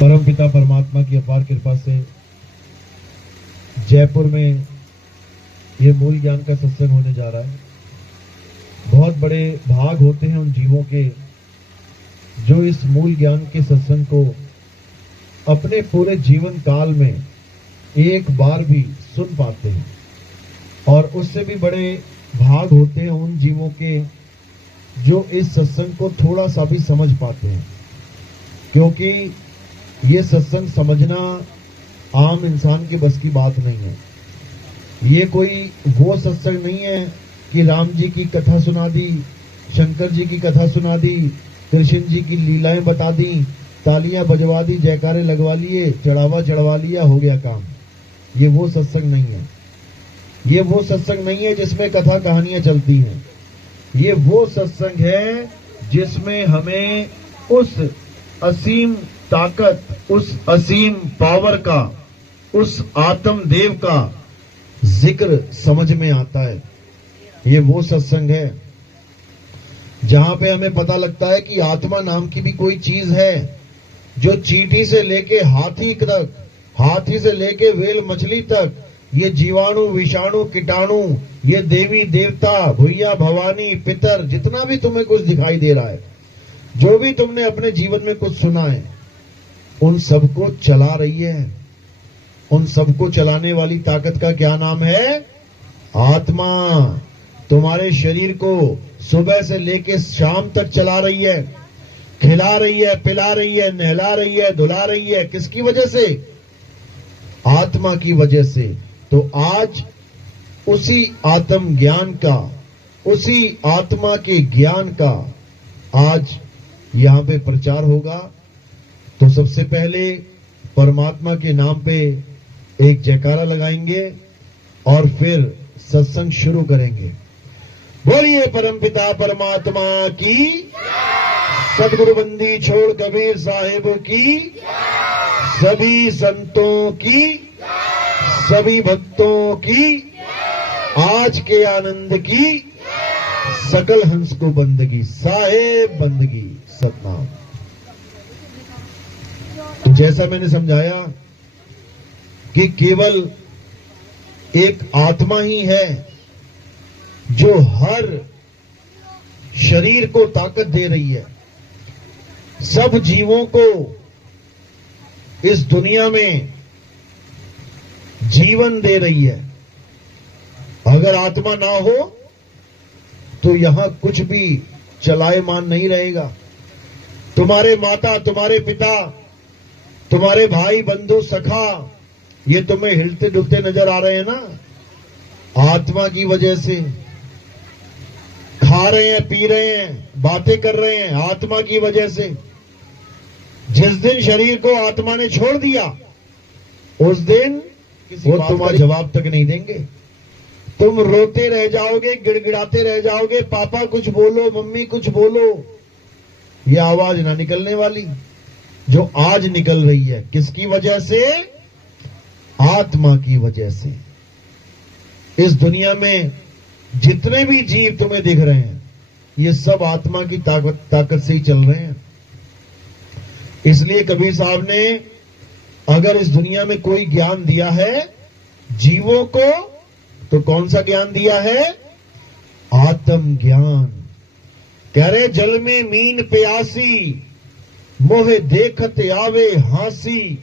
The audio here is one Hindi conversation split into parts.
परम पिता परमात्मा की अपार कृपा से जयपुर में ये मूल ज्ञान का सत्संग होने जा रहा है। बहुत बड़े भाग होते हैं उन जीवों के जो इस मूल ज्ञान के सत्संग को अपने पूरे जीवन काल में एक बार भी सुन पाते हैं, और उससे भी बड़े भाग होते हैं उन जीवों के जो इस सत्संग को थोड़ा सा भी समझ पाते हैं, क्योंकि ये सत्संग समझना आम इंसान के बस की बात नहीं है। ये कोई वो सत्संग नहीं है कि राम जी की कथा सुना दी, शंकर जी की कथा सुना दी, कृष्ण जी की लीलाएं बता दी, तालियां बजवा दी, जयकारे लगवा लिए, चढ़ावा चढ़वा लिया, हो गया काम। ये वो सत्संग नहीं है। ये वो सत्संग नहीं है जिसमें कथा कहानियां चलती हैं। ये वो सत्संग है जिसमें हमें उस असीम ताकत, उस असीम पावर का, उस आत्म देव का जिक्र समझ में आता है। ये वो सत्संग है जहां पे हमें पता लगता है कि आत्मा नाम की भी कोई चीज है जो चींटी से लेके हाथी तक, हाथी से लेके वेल मछली तक, ये जीवाणु, विषाणु, कीटाणु, ये देवी देवता, भैया भवानी, पितर, जितना भी तुम्हें कुछ दिखाई दे रहा है, जो भी तुमने अपने जीवन में कुछ सुना है, उन सबको चला रही है। उन सबको चलाने वाली ताकत का क्या नाम है? आत्मा। तुम्हारे शरीर को सुबह से लेके शाम तक चला रही है, खिला रही है, पिला रही है, नहला रही है, धुला रही है। किसकी वजह से? आत्मा की वजह से। तो आज उसी आत्म ज्ञान का, उसी आत्मा के ज्ञान का आज यहां पे प्रचार होगा। तो सबसे पहले परमात्मा के नाम पे एक जयकारा लगाएंगे और फिर सत्संग शुरू करेंगे। बोलिए परमपिता परमात्मा की, सदगुरु बंदी छोड़ कबीर साहिब की, सभी संतों की, सभी भक्तों की, आज के आनंद की, सकल हंस को बंदगी, साहेब बंदगी, सतनाम। तो जैसा मैंने समझाया कि केवल एक आत्मा ही है जो हर शरीर को ताकत दे रही है, सब जीवों को इस दुनिया में जीवन दे रही है। अगर आत्मा ना हो तो यहां कुछ भी चलायमान नहीं रहेगा। तुम्हारे माता, तुम्हारे पिता, तुम्हारे भाई, बंधु, सखा, ये तुम्हें हिलते डुलते नजर आ रहे हैं ना, आत्मा की वजह से। खा रहे हैं, पी रहे हैं, बातें कर रहे हैं, आत्मा की वजह से। जिस दिन शरीर को आत्मा ने छोड़ दिया, उस दिन वो तुम्हारा जवाब तक नहीं देंगे। तुम रोते रह जाओगे, गिड़गिड़ाते रह जाओगे, पापा कुछ बोलो, मम्मी कुछ बोलो, ये आवाज ना निकलने वाली जो आज निकल रही है। किसकी वजह से? आत्मा की वजह से। इस दुनिया में जितने भी जीव तुम्हें दिख रहे हैं, ये सब आत्मा की ताकत से ही चल रहे हैं। इसलिए कबीर साहब ने अगर इस दुनिया में कोई ज्ञान दिया है जीवों को, तो कौन सा ज्ञान दिया है? आत्म ज्ञान। कह रहे जल में मीन प्यासी, मोह देखत आवे हासी,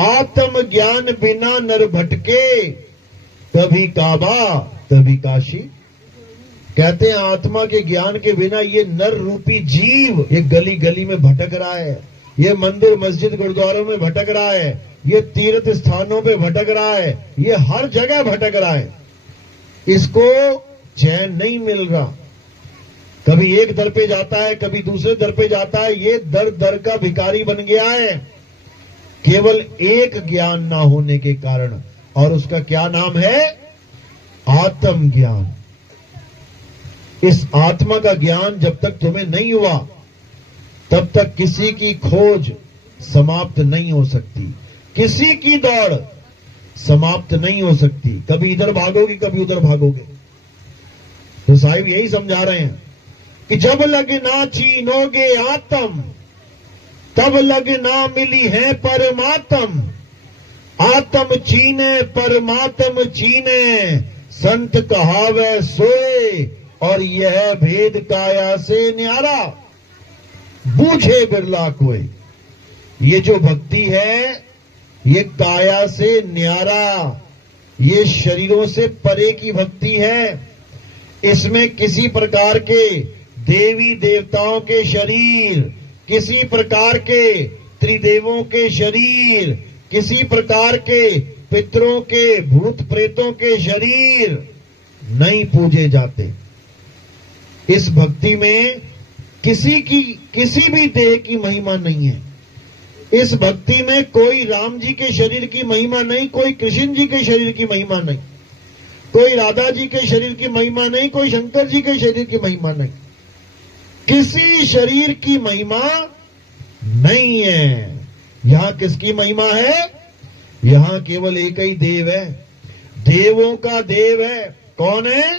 आत्म ज्ञान बिना नर भटके, कभी काबा कभी काशी। कहते हैं आत्मा के ज्ञान के बिना ये नर रूपी जीव ये गली गली में भटक रहा है, ये मंदिर मस्जिद गुरुद्वारों में भटक रहा है, ये तीर्थ स्थानों पे भटक रहा है, ये हर जगह भटक रहा है। इसको चैन नहीं मिल रहा। कभी एक दर पे जाता है, कभी दूसरे दर पे जाता है, ये दर दर का भिखारी बन गया है, केवल एक ज्ञान ना होने के कारण। और उसका क्या नाम है? आत्म ज्ञान। इस आत्मा का ज्ञान जब तक तुम्हें नहीं हुआ, तब तक किसी की खोज समाप्त नहीं हो सकती, किसी की दौड़ समाप्त नहीं हो सकती। कभी इधर भागोगे, कभी उधर भागोगे। तो साहिब यही समझा रहे हैं कि जब लग ना चीनोगे आत्म, तब लग ना मिली है परमात्म, आत्म चीने परमात्म चीने, संत कहावे सोए और यह भेद काया से न्यारा, बूझे बिरला कोई। ये जो भक्ति है ये काया से न्यारा, ये शरीरों से परे की भक्ति है। इसमें किसी प्रकार के देवी देवताओं के शरीर, किसी प्रकार के त्रिदेवों के शरीर, किसी प्रकार के पितरों के भूत प्रेतों के शरीर नहीं पूजे जाते। इस भक्ति में किसी भी देह की महिमा नहीं है। इस भक्ति में कोई राम जी के शरीर की महिमा नहीं, कोई कृष्ण जी के शरीर की महिमा नहीं, कोई राधा जी के शरीर की महिमा नहीं, कोई शंकर जी के शरीर की महिमा नहीं। किसी शरीर की महिमा नहीं है। यहां किसकी महिमा है? यहां केवल एक ही देव है, देवों का देव है। कौन है?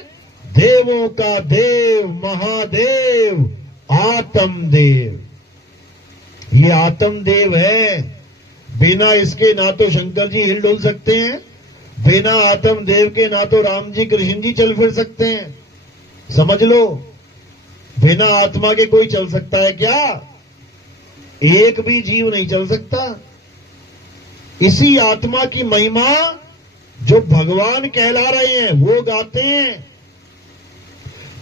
देवों का देव महादेव आत्मदेव। ये आत्मदेव है। बिना इसके ना तो शंकर जी हिल डुल सकते हैं, बिना आत्मदेव के ना तो राम जी कृष्ण जी चल फिर सकते हैं। समझ लो, बिना आत्मा के कोई चल सकता है क्या? एक भी जीव नहीं चल सकता। इसी आत्मा की महिमा जो भगवान कहला रहे हैं वो गाते हैं।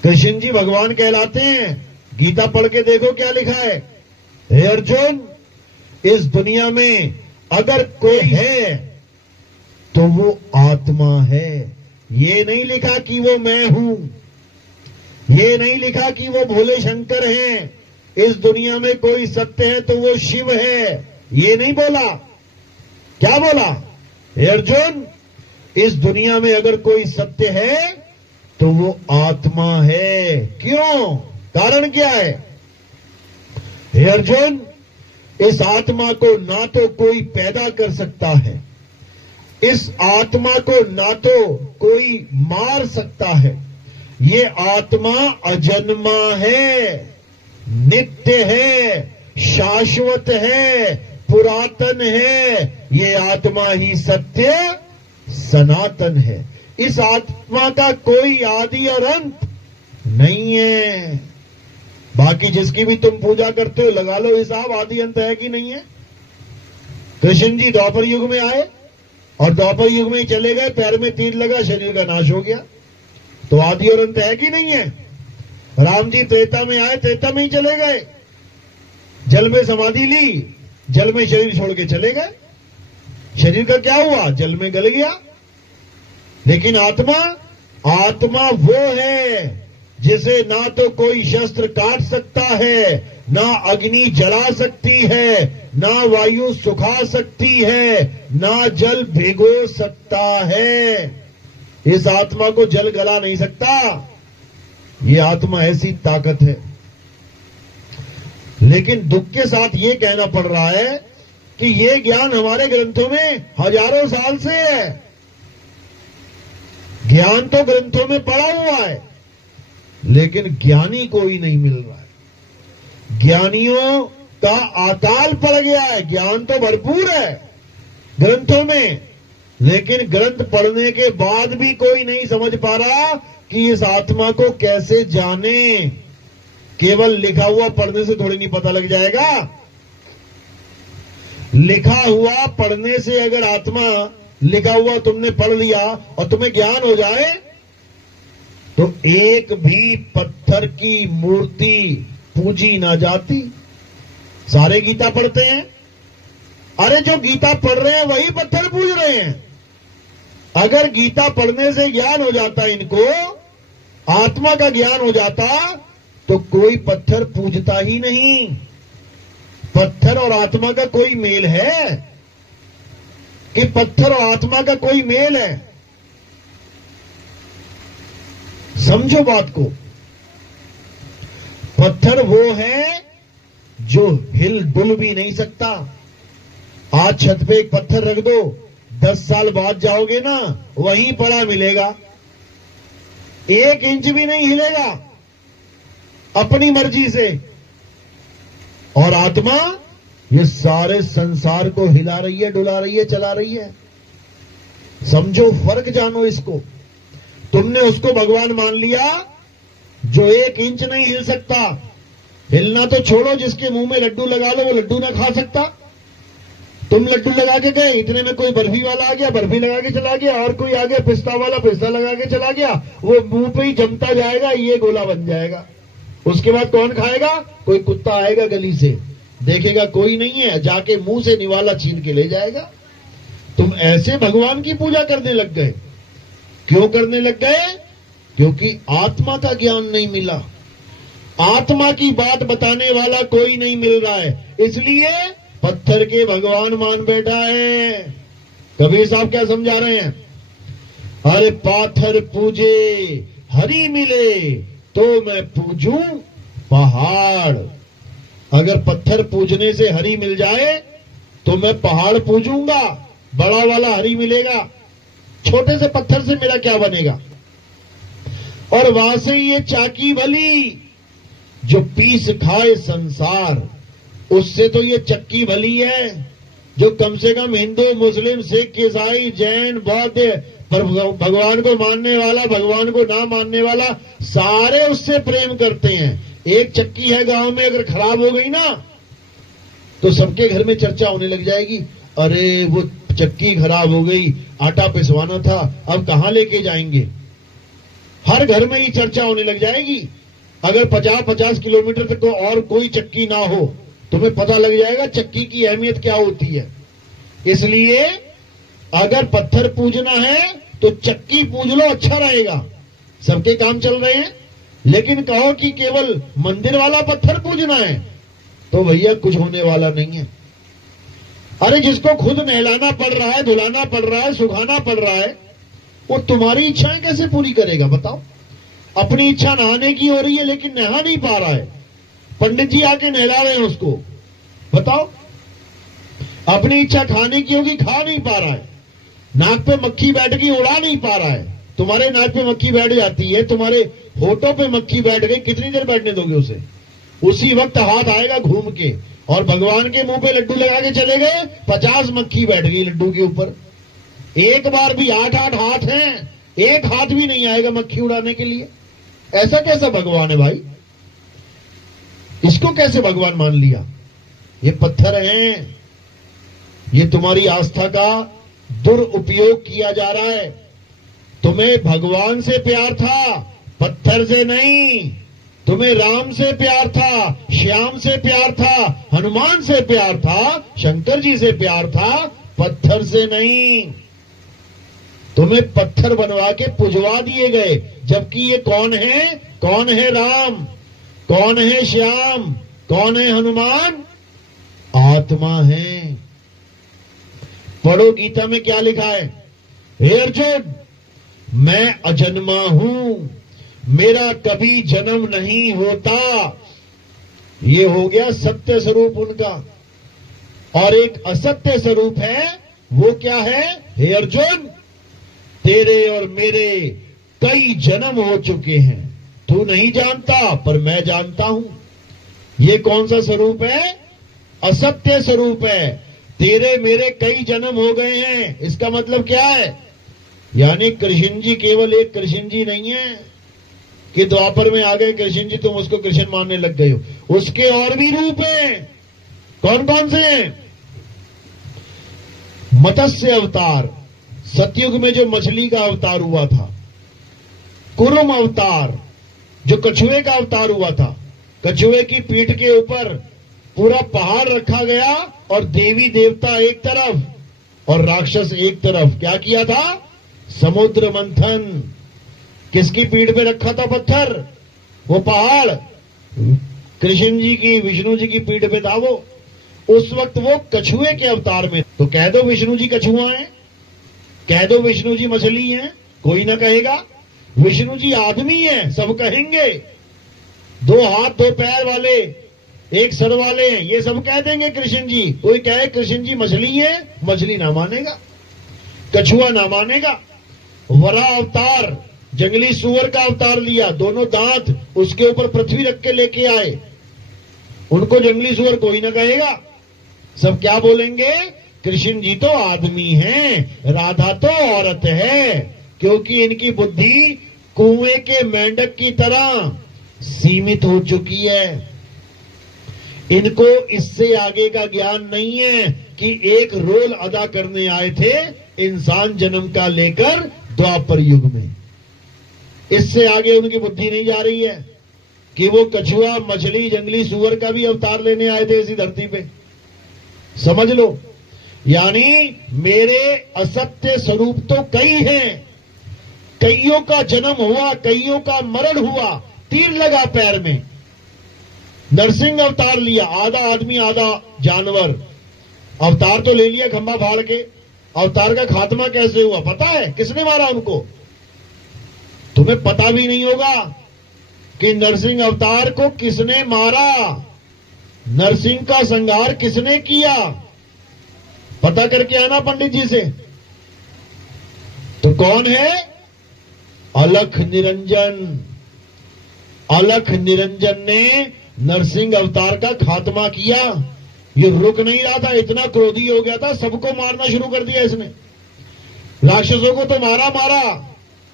कृष्ण जी भगवान कहलाते हैं। गीता पढ़ के देखो क्या लिखा है। हे अर्जुन, इस दुनिया में अगर कोई है तो वो आत्मा है। ये नहीं लिखा कि वो मैं हूं, ये नहीं लिखा कि वो भोले शंकर हैं। इस दुनिया में कोई सत्य है तो वो शिव है, ये नहीं बोला। क्या बोला? हे अर्जुन, इस दुनिया में अगर कोई सत्य है तो वो आत्मा है। क्यों? कारण क्या है? हे अर्जुन, इस आत्मा को ना तो कोई पैदा कर सकता है, इस आत्मा को ना तो कोई मार सकता है। ये आत्मा अजन्मा है, नित्य है, शाश्वत है, पुरातन है। ये आत्मा ही सत्य सनातन है। इस आत्मा का कोई आदि और अंत नहीं है। बाकी जिसकी भी तुम पूजा करते हो लगा लो हिसाब, आदि अंत है कि नहीं है। कृष्ण जी द्वापर युग में आए और द्वापर युग में ही चले गए, पैर में तीर लगा, शरीर का नाश हो गया, तो आदि और अंत है कि नहीं है। राम जी त्रेता में आए, त्रेता में ही चले गए, जल में समाधि ली, जल में शरीर छोड़ के चले गए। शरीर का क्या हुआ? जल में गल गया। लेकिन आत्मा वो है जिसे ना तो कोई शस्त्र काट सकता है, ना अग्नि जला सकती है, ना वायु सुखा सकती है, ना जल भिगो सकता है। इस आत्मा को जल गला नहीं सकता। ये आत्मा ऐसी ताकत है। लेकिन दुख के साथ ये कहना पड़ रहा है कि ये ज्ञान हमारे ग्रंथों में हजारों साल से है। ज्ञान तो ग्रंथों में पड़ा हुआ है, लेकिन ज्ञानी कोई नहीं मिल रहा है। ज्ञानियों का अकाल पड़ गया है। ज्ञान तो भरपूर है ग्रंथों में, लेकिन ग्रंथ पढ़ने के बाद भी कोई नहीं समझ पा रहा कि इस आत्मा को कैसे जाने। केवल लिखा हुआ पढ़ने से थोड़ी नहीं पता लग जाएगा। लिखा हुआ पढ़ने से अगर आत्मा, लिखा हुआ तुमने पढ़ लिया और तुम्हें ज्ञान हो जाए तो एक भी पत्थर की मूर्ति पूजी ना जाती। सारे गीता पढ़ते हैं, अरे जो गीता पढ़ रहे हैं वही पत्थर पूज रहे हैं। अगर गीता पढ़ने से ज्ञान हो जाता इनको, आत्मा का ज्ञान हो जाता, तो कोई पत्थर पूजता ही नहीं। पत्थर और आत्मा का कोई मेल है कि पत्थर और आत्मा का कोई मेल है? समझो बात को। पत्थर वो है जो हिल डुल भी नहीं सकता। आज छत पे एक पत्थर रख दो, 10 साल बाद जाओगे ना, वहीं पड़ा मिलेगा, 1 इंच भी नहीं हिलेगा अपनी मर्जी से। और आत्मा ये सारे संसार को हिला रही है, डुला रही है, चला रही है। समझो, फर्क जानो इसको। तुमने उसको भगवान मान लिया जो 1 इंच नहीं हिल सकता। हिलना तो छोड़ो, जिसके मुंह में लड्डू लगा लो वो लड्डू ना खा सकता। तुम लड्डू लगा के गए, इतने में कोई बर्फी वाला आ गया, बर्फी लगा के चला गया, और कोई आ गया पिस्ता वाला, पिस्ता लगा के चला गया। वो मुंह पे ही जमता जाएगा, ये गोला बन जाएगा। उसके बाद कौन खाएगा? कोई कुत्ता आएगा गली से, देखेगा कोई नहीं है, जाके मुंह से निवाला छीन के ले जाएगा। तुम ऐसे भगवान की पूजा करने लग गए। क्यों करने लग गए? क्योंकि आत्मा का ज्ञान नहीं मिला, आत्मा की बात बताने वाला कोई नहीं मिल रहा है, इसलिए पत्थर के भगवान मान बैठा है। कबीर साहब क्या समझा रहे हैं? अरे पाथर पूजे हरि मिले तो मैं पूजूं पहाड़। अगर पत्थर पूजने से हरि मिल जाए तो मैं पहाड़ पूजूंगा, बड़ा वाला हरि मिलेगा, छोटे से पत्थर से मेरा क्या बनेगा। और वहां से ये चाकी भली जो पीस खाए संसार, उससे तो ये चक्की भली है जो कम से कम हिंदू, मुस्लिम, सिख, ईसाई, जैन, बौद्ध, पर भगवान को मानने वाला, भगवान को ना मानने वाला, सारे उससे प्रेम करते हैं। एक चक्की है गांव में, अगर खराब हो गई ना तो सबके घर में चर्चा होने लग जाएगी। अरे वो चक्की खराब हो गई, आटा पिसवाना था, अब कहां लेके जाएंगे। हर घर में ही चर्चा होने लग जाएगी। अगर 50-50 किलोमीटर तक तो और कोई चक्की ना हो, तुम्हें पता लग जाएगा चक्की की अहमियत क्या होती है। इसलिए अगर पत्थर पूजना है तो चक्की पूज लो, अच्छा रहेगा। सबके काम चल रहे हैं, लेकिन कहो कि केवल मंदिर वाला पत्थर पूजना है तो भैया कुछ होने वाला नहीं है। अरे जिसको खुद नहलाना पड़ रहा है, धुलाना पड़ रहा है, सुखाना पड़ रहा है, वो तुम्हारी इच्छाएं कैसे पूरी करेगा बताओ। अपनी इच्छा नहाने की हो रही है लेकिन नहा नहीं पा रहा है, पंडित जी आके नहला रहे हैं उसको, बताओ। अपनी इच्छा खाने की होगी, खा नहीं पा रहा है। नाक पे मक्खी बैठ गई, उड़ा नहीं पा रहा है। तुम्हारे नाक पे मक्खी बैठ जाती है, तुम्हारे होठों पे मक्खी बैठ गई, कितनी देर बैठने दोगे उसे? उसी वक्त हाथ आएगा घूम के, और भगवान के मुंह पे लड्डू लगा के चले गए, 50 मक्खी बैठ गई लड्डू के ऊपर। एक बार भी 8-8 हाथ हैं, एक हाथ भी नहीं आएगा मक्खी उड़ाने के लिए। ऐसा कैसा भगवान है भाई? इसको कैसे भगवान मान लिया? ये पत्थर हैं, ये तुम्हारी आस्था का दुरुपयोग किया जा रहा है। तुम्हें भगवान से प्यार था, पत्थर से नहीं। तुम्हें राम से प्यार था, श्याम से प्यार था, हनुमान से प्यार था, शंकर जी से प्यार था, पत्थर से नहीं। तुम्हें पत्थर बनवा के पुजवा दिए गए, जबकि ये कौन है? कौन है राम? कौन है श्याम? कौन है हनुमान? आत्मा है। पढ़ो गीता में क्या लिखा है? हे अर्जुन, मैं अजन्मा हूं, मेरा कभी जन्म नहीं होता। ये हो गया सत्य स्वरूप उनका। और एक असत्य स्वरूप है, वो क्या है? हे अर्जुन, तेरे और मेरे कई जन्म हो चुके हैं, तू नहीं जानता पर मैं जानता हूं। ये कौन सा स्वरूप है? असत्य स्वरूप है। तेरे मेरे कई जन्म हो गए हैं, इसका मतलब क्या है? यानी कृष्ण जी केवल एक कृष्ण जी नहीं है कि द्वापर में आ गए कृष्ण जी, तुम उसको कृष्ण मानने लग गए हो। उसके और भी रूप हैं। कौन कौन से हैं? मत्स्य अवतार, सतयुग में जो मछली का अवतार हुआ था। कुरुम अवतार, जो कछुए का अवतार हुआ था। कछुए की पीठ के ऊपर पूरा पहाड़ रखा गया और देवी देवता एक तरफ और राक्षस एक तरफ। क्या किया था? समुद्र मंथन। किसकी पीठ पे रखा था पत्थर? वो पहाड़ कृष्ण जी की, विष्णु जी की पीठ पे था वो। उस वक्त वो कछुए के अवतार में। तो कह दो विष्णु जी कछुआ हैं, कह दो विष्णु जी मछली हैं, कोई ना कहेगा। विष्णु जी आदमी हैं, सब कहेंगे। 2 हाथ 2 पैर वाले, एक सर वाले हैं, ये सब कह देंगे कृष्ण जी। कोई कहे कृष्ण जी मछली है, मछली ना मानेगा, कछुआ ना मानेगा। वरा अवतार, जंगली सुअर का अवतार लिया, दोनों दांत उसके ऊपर पृथ्वी रख के लेके आए। उनको जंगली सुअर कोई ना कहेगा। सब क्या बोलेंगे? कृष्ण जी तो आदमी हैं, राधा तो औरत है, क्योंकि इनकी बुद्धि कुएं के मेंढक की तरह सीमित हो चुकी है। इनको इससे आगे का ज्ञान नहीं है कि एक रोल अदा करने आए थे इंसान जन्म का लेकर द्वापर युग में। इससे आगे उनकी बुद्धि नहीं जा रही है कि वो कछुआ, मछली, जंगली सुअर का भी अवतार लेने आए थे इसी धरती पे। समझ लो, यानी मेरे असत्य स्वरूप तो कई हैं, कईयों का जन्म हुआ, कईयों का मरण हुआ, तीर लगा पैर में, नरसिंह अवतार लिया, आधा आदमी आधा जानवर, अवतार तो ले लिया खंभा फाड़ के। अवतार का खात्मा कैसे हुआ पता है? किसने मारा उनको? तुम्हें पता भी नहीं होगा कि नरसिंह अवतार को किसने मारा, नरसिंह का संहार किसने किया। पता करके आना पंडित जी से। तो कौन है? अलख निरंजन। अलख निरंजन ने नरसिंह अवतार का खात्मा किया। ये रुक नहीं रहा था, इतना क्रोधी हो गया था, सबको मारना शुरू कर दिया इसने। राक्षसों को तो मारा मारा,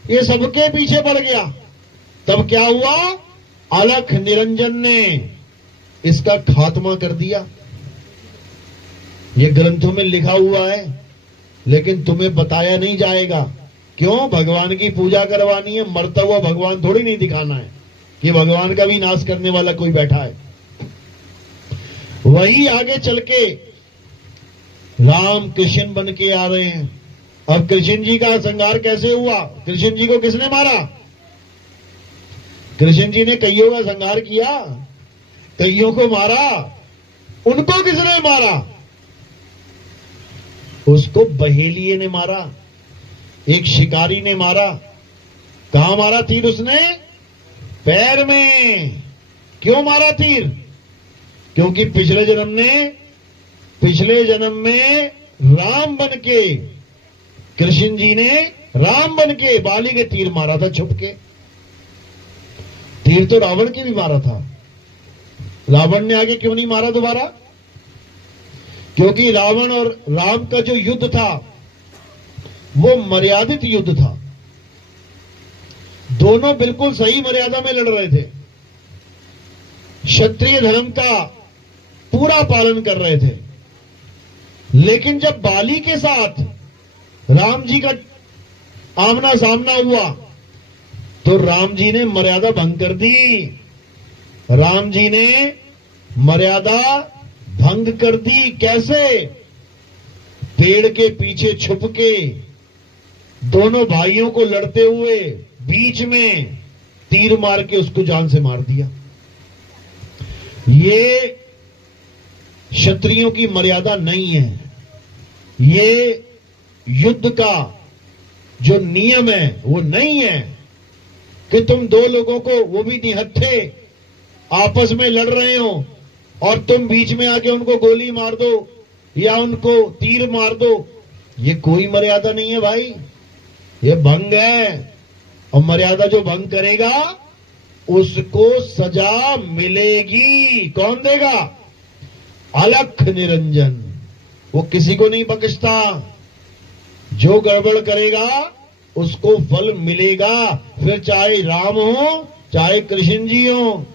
ये सबके पीछे पड़ गया। तब क्या हुआ? अलख निरंजन ने इसका खात्मा कर दिया। ये ग्रंथों में लिखा हुआ है, लेकिन तुम्हें बताया नहीं जाएगा। क्यों? भगवान की पूजा करवानी है, मरता हुआ भगवान थोड़ी नहीं दिखाना है कि भगवान का भी नाश करने वाला कोई बैठा है। वही आगे चल के राम कृष्ण बन के आ रहे हैं। अब कृष्ण जी का संहार कैसे हुआ? कृष्ण जी को किसने मारा? कृष्ण जी ने कईयों का संहार किया, कईयों को मारा। उनको किसने मारा? उसको बहेलिये ने मारा, एक शिकारी ने मारा। कहां मारा तीर उसने? पैर में। क्यों मारा तीर? क्योंकि पिछले जन्म में राम बन के, कृष्ण जी ने राम बन के बाली के तीर मारा था छुप के। तीर तो रावण की भी मारा था। रावण ने आगे क्यों नहीं मारा दोबारा? क्योंकि रावण और राम का जो युद्ध था वो मर्यादित युद्ध था। दोनों बिल्कुल सही मर्यादा में लड़ रहे थे, क्षत्रिय धर्म का पूरा पालन कर रहे थे। लेकिन जब बाली के साथ राम जी का आमना सामना हुआ तो राम जी ने मर्यादा भंग कर दी। राम जी ने मर्यादा भंग कर दी। कैसे? पेड़ के पीछे छुप के दोनों भाइयों को लड़ते हुए बीच में तीर मार के उसको जान से मार दिया। ये क्षत्रियों की मर्यादा नहीं है। ये युद्ध का जो नियम है वो नहीं है कि तुम दो लोगों को, वो भी निहत्थे, आपस में लड़ रहे हो और तुम बीच में आके उनको गोली मार दो या उनको तीर मार दो। ये कोई मर्यादा नहीं है भाई, ये भंग है। और मर्यादा जो भंग करेगा उसको सजा मिलेगी। कौन देगा? अलख निरंजन। वो किसी को नहीं बख्शता। जो गड़बड़ करेगा उसको फल मिलेगा, फिर चाहे राम हो चाहे कृष्ण जी हो।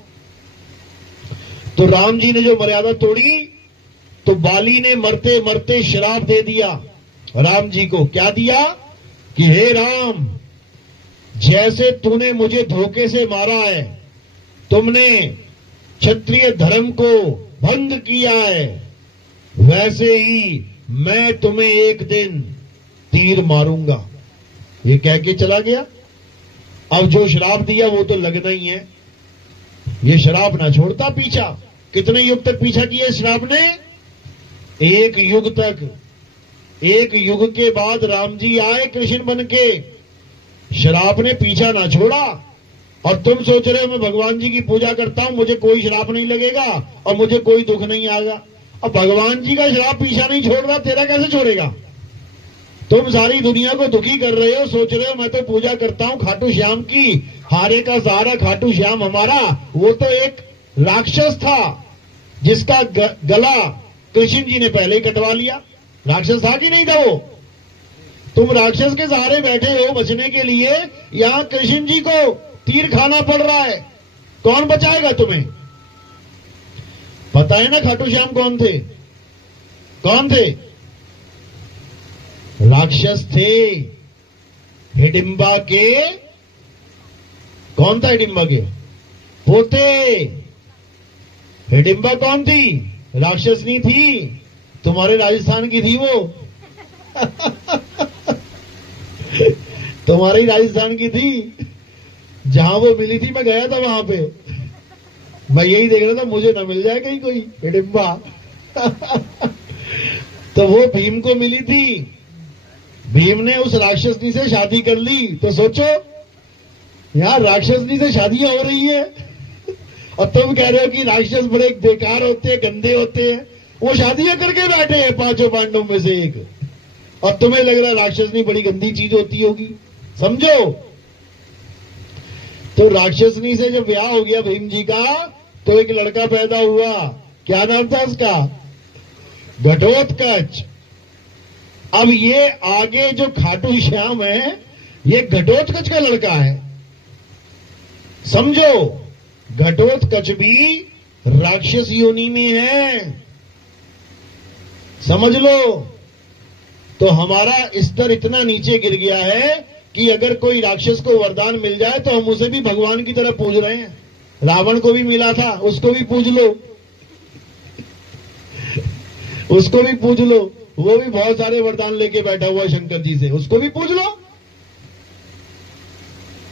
तो राम जी ने जो मर्यादा तोड़ी तो बाली ने मरते मरते श्राप दे दिया राम जी को। क्या दिया? कि हे राम, जैसे तूने मुझे धोखे से मारा है, तुमने क्षत्रिय धर्म को भंग किया है, वैसे ही मैं तुम्हें एक दिन तीर मारूंगा। ये कह के चला गया। अब जो श्राप दिया वो तो लगना ही है। ये श्राप ना छोड़ता पीछा। कितने युग तक पीछा किया श्राप ने? एक युग तक। एक युग के बाद राम जी आए कृष्ण बन के, श्राप ने पीछा ना छोड़ा। और तुम सोच रहे हो मैं भगवान जी की पूजा करता हूं, मुझे कोई श्राप नहीं लगेगा और मुझे कोई दुख नहीं आएगा। अब भगवान जी का श्राप पीछा नहीं छोड़ रहा, तेरा कैसे छोड़ेगा? तुम सारी दुनिया को दुखी कर रहे हो, सोच रहे हो मैं तो पूजा करता हूं खाटू श्याम की, हारे का सहारा खाटू श्याम हमारा। वो तो एक राक्षस था जिसका गला कृष्ण जी ने पहले ही कटवा लिया। राक्षस था कि नहीं था वो? तुम राक्षस के सहारे बैठे हो बचने के लिए, यहां कृष्ण जी को तीर खाना पड़ रहा है, कौन बचाएगा तुम्हें? पता है ना खाटू श्याम कौन थे? कौन थे? राक्षस थे, हिडिंबा के। कौन था हिडिंबा के? पोते। हिडिंबा कौन थी? राक्षसनी थी, तुम्हारे राजस्थान की थी वो। तुम्हारे ही राजस्थान की थी। जहां वो मिली थी मैं गया था वहां पे, मैं यही देख रहा था मुझे ना मिल जाए कहीं कोई हिडिंबा। तो वो भीम को मिली थी, भीम ने उस राक्षसनी से शादी कर ली। तो सोचो यार, राक्षसनी से शादियां हो रही है और तुम कह रहे हो कि राक्षस बड़े बेकार होते हैं, गंदे होते हैं। वो शादियां करके बैठे हैं पांचों पांडवों में से एक, और तुम्हें लग रहा है राक्षसनी बड़ी गंदी चीज होती होगी। समझो, तो राक्षसनी से जब ब्याह हो गया भीम जी का, तो एक लड़का पैदा हुआ। क्या नाम था उसका? घटोत्कच। अब ये आगे जो खाटू श्याम है, ये घटोत्कच का लड़का है। समझो, घटोत्कच भी राक्षस योनि में है, समझ लो। तो हमारा स्तर इतना नीचे गिर गया है कि अगर कोई राक्षस को वरदान मिल जाए तो हम उसे भी भगवान की तरह पूज रहे हैं। रावण को भी मिला था, उसको भी पूज लो, उसको भी पूज लो। वो भी बहुत सारे वरदान लेके बैठा हुआ है शंकर जी से, उसको भी पूज लो।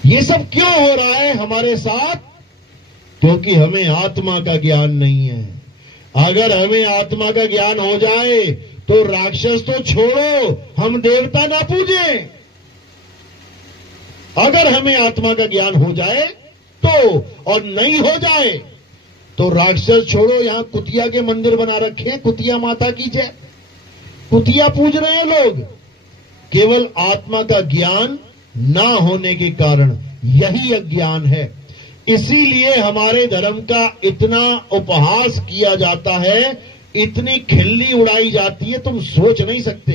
ये सब क्यों हो रहा है हमारे साथ? क्योंकि हमें आत्मा का ज्ञान नहीं है। अगर हमें आत्मा का ज्ञान हो जाए तो राक्षस तो छोड़ो, हम देवता ना पूजें। अगर हमें आत्मा का ज्ञान हो जाए तो, और नहीं हो जाए तो राक्षस छोड़ो, यहां कुतिया के मंदिर बना रखे हैं, कुतिया माता की जय, कुतिया पूज रहे हैं लोग, केवल आत्मा का ज्ञान ना होने के कारण। यही अज्ञान है। इसीलिए हमारे धर्म का इतना उपहास किया जाता है, इतनी खिल्ली उड़ाई जाती है, तुम सोच नहीं सकते।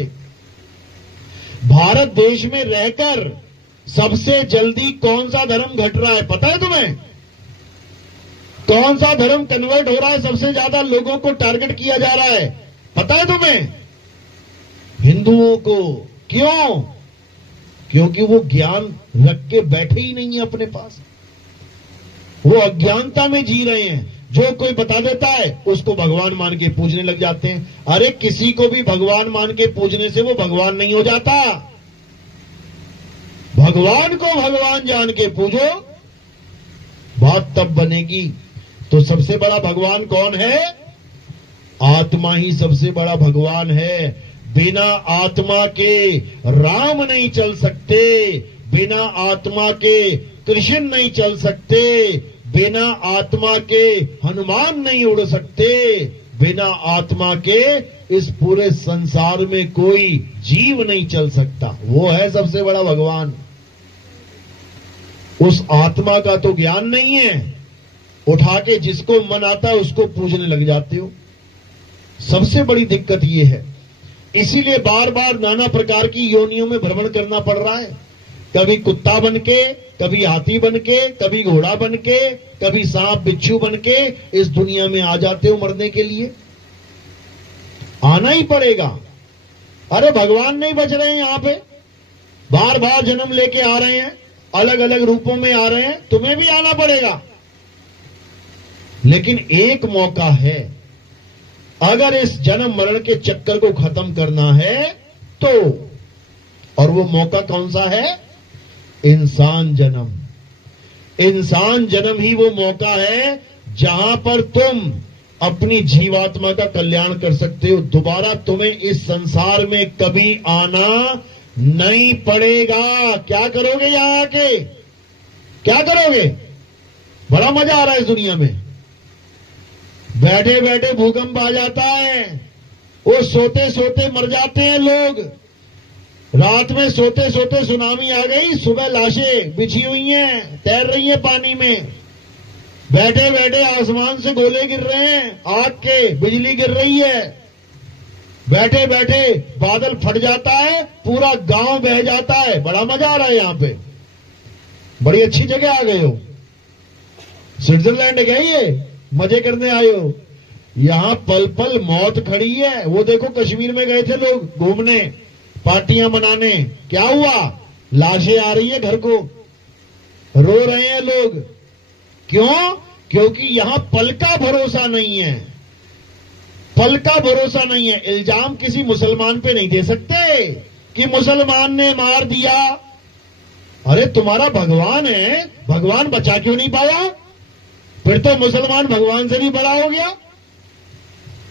भारत देश में रहकर सबसे जल्दी कौन सा धर्म घट रहा है पता है तुम्हें? कौन सा धर्म कन्वर्ट हो रहा है, सबसे ज्यादा लोगों को टारगेट किया जा रहा है पता है तुम्हें? हिंदुओं को। क्यों? क्योंकि वो ज्ञान रख के बैठे ही नहीं है अपने पास, वो अज्ञानता में जी रहे हैं। जो कोई बता देता है उसको भगवान मान के पूजने लग जाते हैं। अरे किसी को भी भगवान मान के पूजने से वो भगवान नहीं हो जाता। भगवान को भगवान जान के पूजो, बात तब बनेगी। तो सबसे बड़ा भगवान कौन है? आत्मा ही सबसे बड़ा भगवान है। बिना आत्मा के राम नहीं चल सकते, बिना आत्मा के कृष्ण नहीं चल सकते, बिना आत्मा के हनुमान नहीं उड़ सकते, बिना आत्मा के इस पूरे संसार में कोई जीव नहीं चल सकता। वो है सबसे बड़ा भगवान। उस आत्मा का तो ज्ञान नहीं है, उठा के जिसको मन आता है उसको पूजने लग जाते हो। सबसे बड़ी दिक्कत ये है। इसीलिए बार बार नाना प्रकार की योनियों में भ्रमण करना पड़ रहा है। कभी कुत्ता बनके, कभी हाथी बनके, कभी घोड़ा बनके, कभी सांप बिच्छू बनके इस दुनिया में आ जाते हो मरने के लिए। आना ही पड़ेगा। अरे भगवान नहीं बच रहे हैं यहां पे, बार बार जन्म लेके आ रहे हैं, अलग अलग रूपों में आ रहे हैं, तुम्हें भी आना पड़ेगा। लेकिन एक मौका है, अगर इस जन्म मरण के चक्कर को खत्म करना है तो, और वो मौका कौन सा है? इंसान जन्म। इंसान जन्म ही वो मौका है जहां पर तुम अपनी जीवात्मा का कल्याण कर सकते हो। दोबारा तुम्हें इस संसार में कभी आना नहीं पड़ेगा। क्या करोगे यहां आके? क्या करोगे? बड़ा मजा आ रहा है इस दुनिया में। बैठे बैठे भूकंप आ जाता है, वो सोते सोते मर जाते हैं लोग। रात में सोते सोते सुनामी आ गई, सुबह लाशें बिछी हुई हैं, तैर रही हैं पानी में। बैठे बैठे आसमान से गोले गिर रहे हैं, आग के, बिजली गिर रही है, बैठे बैठे बादल फट जाता है, पूरा गांव बह जाता है। बड़ा मजा आ रहा है यहां पे, बड़ी अच्छी जगह आ गए हो। स्विट्जरलैंड गए, ये मजे करने आए हो। यहां पल पल मौत खड़ी है। वो देखो कश्मीर में गए थे लोग घूमने, पार्टियां मनाने, क्या हुआ? लाशें आ रही है घर को, रो रहे हैं लोग। क्यों? क्योंकि यहां पल का भरोसा नहीं है, पल का भरोसा नहीं है। इल्जाम किसी मुसलमान पे नहीं दे सकते कि मुसलमान ने मार दिया। अरे तुम्हारा भगवान है, भगवान बचा क्यों नहीं पाया? फिर तो मुसलमान भगवान से भी बड़ा हो गया।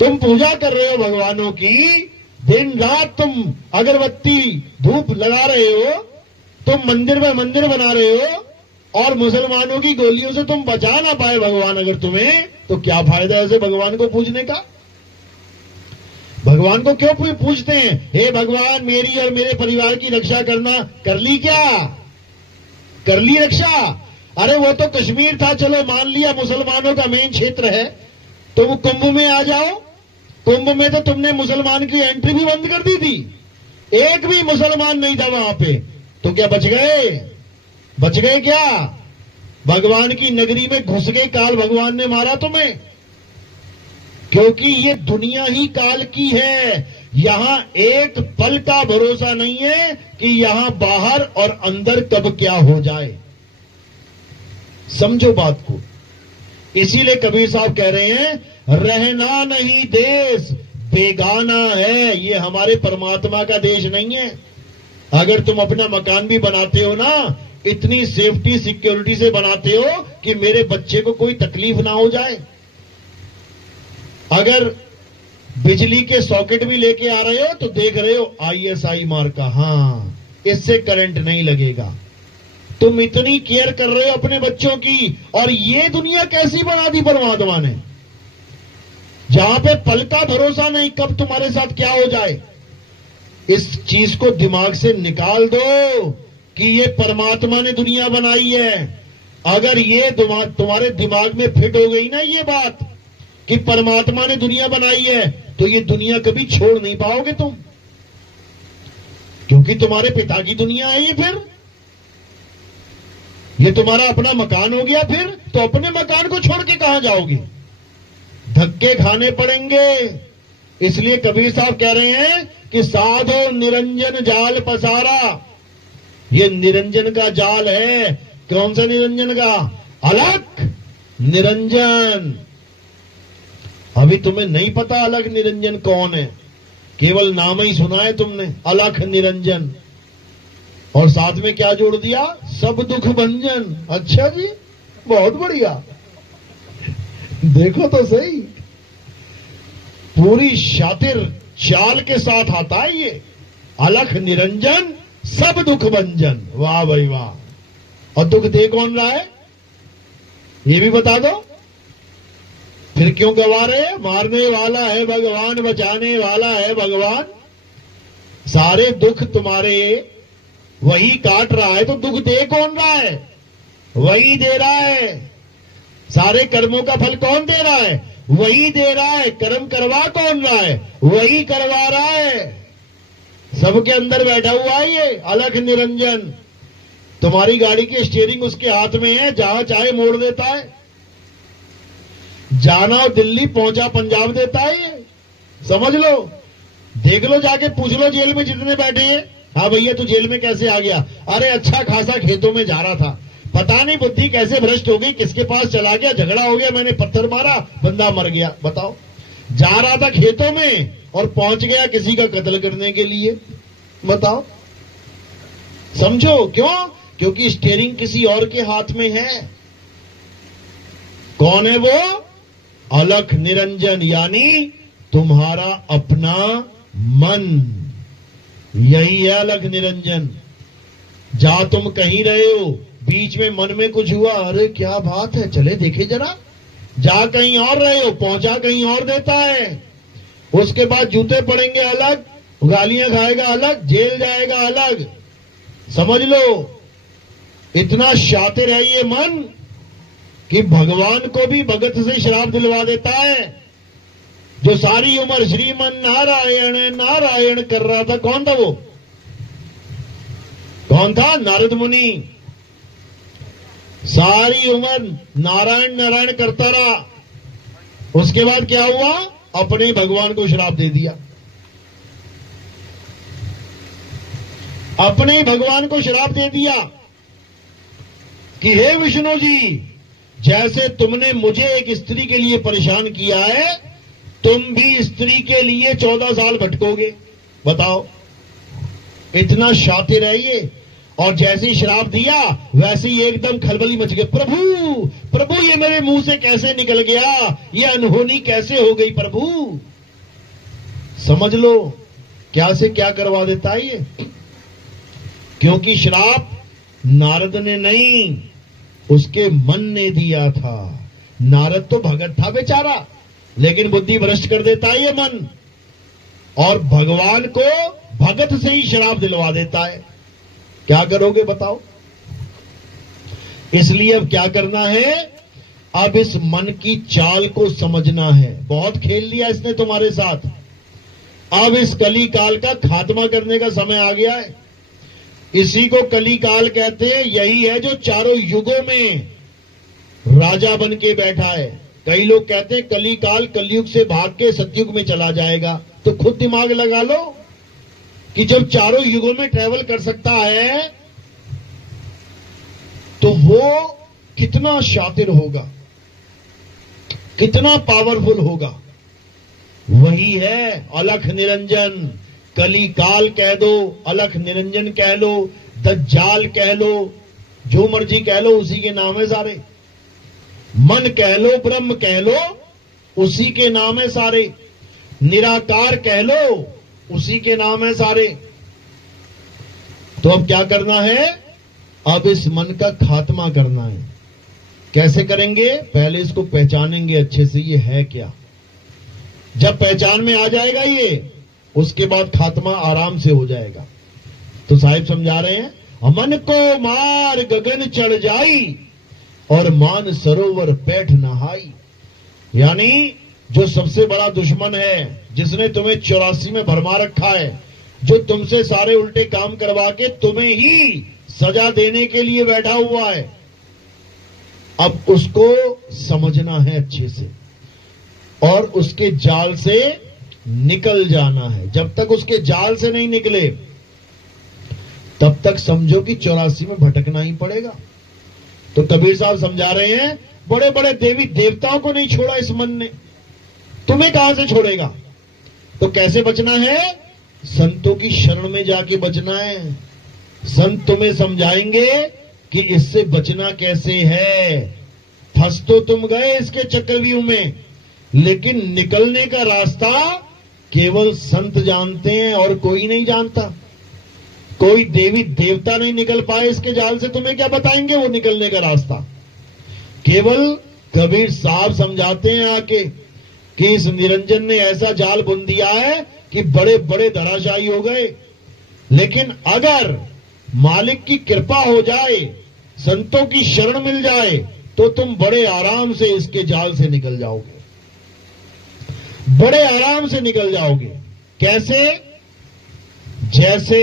तुम पूजा कर रहे हो भगवानों की, दिन रात तुम अगरबत्ती धूप लगा रहे हो, तुम मंदिर में मंदिर बना रहे हो, और मुसलमानों की गोलियों से तुम बचा ना पाए भगवान अगर तुम्हें, तो क्या फायदा ऐसे भगवान को पूजने का? भगवान को क्यों पूछते हैं? हे भगवान मेरी और मेरे परिवार की रक्षा करना। कर ली क्या? कर ली रक्षा? अरे वो तो कश्मीर था, चलो मान लिया मुसलमानों का मेन क्षेत्र है। तुम कुंभ में आ जाओ, कुंभ में तो तुमने मुसलमान की एंट्री भी बंद कर दी थी, एक भी मुसलमान नहीं था वहां पे। तो क्या बच गए? बच गए क्या? भगवान की नगरी में घुस गए, काल भगवान ने मारा तुम्हें। क्योंकि ये दुनिया ही काल की है, यहां एक पल का भरोसा नहीं है कि यहां बाहर और अंदर कब क्या हो जाए। समझो बात को। इसीलिए कबीर साहब कह रहे हैं, रहना नहीं देश बेगाना है। ये हमारे परमात्मा का देश नहीं है। अगर तुम अपना मकान भी बनाते हो ना, इतनी सेफ्टी सिक्योरिटी से बनाते हो कि मेरे बच्चे को कोई तकलीफ ना हो जाए। अगर बिजली के सॉकेट भी लेके आ रहे हो तो देख रहे हो ISI मार्का, हां इससे करंट नहीं लगेगा। तुम इतनी केयर कर रहे हो अपने बच्चों की, और ये दुनिया कैसी बना दी परमात्मा ने, जहां पे पल का भरोसा नहीं कब तुम्हारे साथ क्या हो जाए। इस चीज को दिमाग से निकाल दो कि ये परमात्मा ने दुनिया बनाई है। अगर ये तुम्हारे दिमाग में फिट हो गई ना ये बात कि परमात्मा ने दुनिया बनाई है, तो ये दुनिया कभी छोड़ नहीं पाओगे तुम, क्योंकि तुम्हारे पिता की दुनिया है। ये तुम्हारा अपना मकान हो गया, फिर तो अपने मकान को छोड़ के कहां जाओगे? धक्के खाने पड़ेंगे। इसलिए कबीर साहब कह रहे हैं कि साधो निरंजन जाल पसारा। ये निरंजन का जाल है। कौन सा निरंजन का? अलख निरंजन। अभी तुम्हें नहीं पता अलख निरंजन कौन है, केवल नाम ही सुना है तुमने, अलख निरंजन। और साथ में क्या जोड़ दिया? सब दुख भंजन। अच्छा जी, बहुत बढ़िया। देखो तो सही, पूरी शातिर चाल के साथ आता है ये, अलख निरंजन सब दुख भंजन। वाह भाई वाह। और दुख दे कौन रहा है ये भी बता दो। फिर क्यों गवा रहे हैं? मारने वाला है भगवान, बचाने वाला है भगवान। सारे दुख तुम्हारे वही काट रहा है, तो दुख दे कौन रहा है? वही दे रहा है। सारे कर्मों का फल कौन दे रहा है? वही दे रहा है। कर्म करवा कौन रहा है? वही करवा रहा है। सबके अंदर बैठा हुआ है ये अलख निरंजन। तुम्हारी गाड़ी की स्टीयरिंग उसके हाथ में है, जहां चाहे मोड़ देता है। जाना और दिल्ली, पहुंचा पंजाब देता है ये, समझ लो। देख लो, जाके पूछ लो जेल में जितने बैठे हैं, हाँ भैया तू जेल में कैसे आ गया? अरे अच्छा खासा खेतों में जा रहा था, पता नहीं बुद्धि कैसे भ्रष्ट हो गई, किसके पास चला गया, झगड़ा हो गया, मैंने पत्थर मारा, बंदा मर गया। बताओ, जा रहा था खेतों में और पहुंच गया किसी का कत्ल करने के लिए। बताओ, समझो क्यों? क्योंकि स्टीयरिंग किसी और के हाथ में है। कौन है वो? अलख निरंजन, यानी तुम्हारा अपना मन। यही है अलख निरंजन। जहां तुम कहीं रहे हो, बीच में मन में कुछ हुआ, अरे क्या बात है, चले देखे जरा। जा कहीं और रहे हो, पहुंचा कहीं और देता है। उसके बाद जूते पड़ेंगे अलग, गालियां खाएगा अलग, जेल जाएगा अलग। समझ लो, इतना शातिर है ये मन कि भगवान को भी भगत से श्राप दिलवा देता है। जो सारी उम्र श्रीमन नारायण नारायण कर रहा था, कौन था वो? कौन था? नारद मुनि। सारी उम्र नारायण नारायण करता रहा। उसके बाद क्या हुआ? अपने भगवान को श्राप दे दिया। अपने भगवान को श्राप दे दिया कि हे विष्णु जी, जैसे तुमने मुझे एक स्त्री के लिए परेशान किया है, तुम भी स्त्री के लिए 14 साल भटकोगे। बताओ, इतना शातिर है ये। और जैसे ही श्राप दिया वैसे ही एकदम खलबली मच गई। प्रभु प्रभु, ये मेरे मुंह से कैसे निकल गया? ये अनहोनी कैसे हो गई प्रभु? समझ लो क्या से क्या करवा देता है ये। क्योंकि श्राप नारद ने नहीं, उसके मन ने दिया था। नारद तो भगत था बेचारा, लेकिन बुद्धि भ्रष्ट कर देता है ये मन, और भगवान को भगत से ही श्राप दिलवा देता है। क्या करोगे बताओ? इसलिए अब क्या करना है? अब इस मन की चाल को समझना है। बहुत खेल लिया इसने तुम्हारे साथ। अब इस कली काल का खात्मा करने का समय आ गया है। इसी को कली काल कहते हैं। यही है जो चारों युगों में राजा बन के बैठा है। कई लोग कहते हैं कली काल कलयुग से भाग के सतयुग में चला जाएगा। तो खुद दिमाग लगा लो कि जब चारों युगों में ट्रेवल कर सकता है तो वो कितना शातिर होगा, कितना पावरफुल होगा। वही है अलख निरंजन। कली काल कह दो, अलख निरंजन कह लो, दज्जाल कह लो, जो मर्जी कह लो, उसी के नाम है सारे। मन कह लो, ब्रह्म कह लो, उसी के नाम है सारे। निराकार कह लो, उसी के नाम है सारे। तो अब क्या करना है? अब इस मन का खात्मा करना है। कैसे करेंगे? पहले इसको पहचानेंगे अच्छे से, ये है क्या। जब पहचान में आ जाएगा ये, उसके बाद खात्मा आराम से हो जाएगा। तो साहिब समझा रहे हैं, मन को मार गगन चढ़ जाई और मान सरोवर पैठ नहाई। यानी जो सबसे बड़ा दुश्मन है, जिसने तुम्हें 84 में भरमा रखा है, जो तुमसे सारे उल्टे काम करवा के तुम्हें ही सजा देने के लिए बैठा हुआ है, अब उसको समझना है अच्छे से और उसके जाल से निकल जाना है। जब तक उसके जाल से नहीं निकले तब तक समझो कि 84 में भटकना ही पड़ेगा। तो कबीर साहब समझा रहे हैं, बड़े बड़े देवी देवताओं को नहीं छोड़ा इस मन ने, तुम्हें कहां से छोड़ेगा। तो कैसे बचना है? संतों की शरण में जाके बचना है। संत तुम्हें समझाएंगे कि इससे बचना कैसे है। फंस तो तुम गए इसके चक्रव्यूह में, लेकिन निकलने का रास्ता केवल संत जानते हैं और कोई नहीं जानता। कोई देवी देवता नहीं निकल पाए इसके जाल से। तुम्हें क्या बताएंगे वो निकलने का रास्ता? केवल कबीर साहब समझाते हैं आके कि इस निरंजन ने ऐसा जाल बुन दिया है कि बड़े बड़े धराशायी हो गए। लेकिन अगर मालिक की कृपा हो जाए, संतों की शरण मिल जाए, तो तुम बड़े आराम से इसके जाल से निकल जाओगे, बड़े आराम से निकल जाओगे। कैसे? जैसे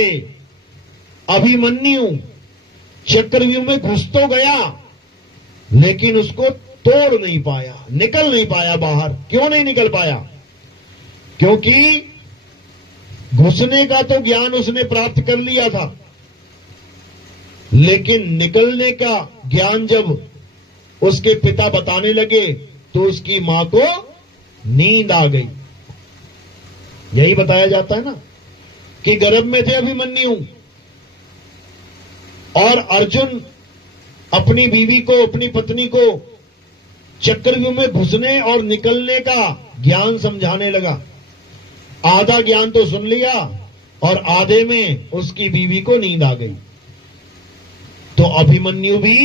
अभिमन्यु चक्रव्यूह में घुस तो गया, लेकिन उसको तोड़ नहीं पाया, निकल नहीं पाया बाहर। क्यों नहीं निकल पाया? क्योंकि घुसने का तो ज्ञान उसने प्राप्त कर लिया था, लेकिन निकलने का ज्ञान जब उसके पिता बताने लगे तो उसकी मां को नींद आ गई। यही बताया जाता है ना कि गर्भ में थे अभिमन्यु और अर्जुन अपनी बीवी को, अपनी पत्नी को चक्रव्यूह में घुसने और निकलने का ज्ञान समझाने लगा। आधा ज्ञान तो सुन लिया और आधे में उसकी बीवी को नींद आ गई। तो अभिमन्यु भी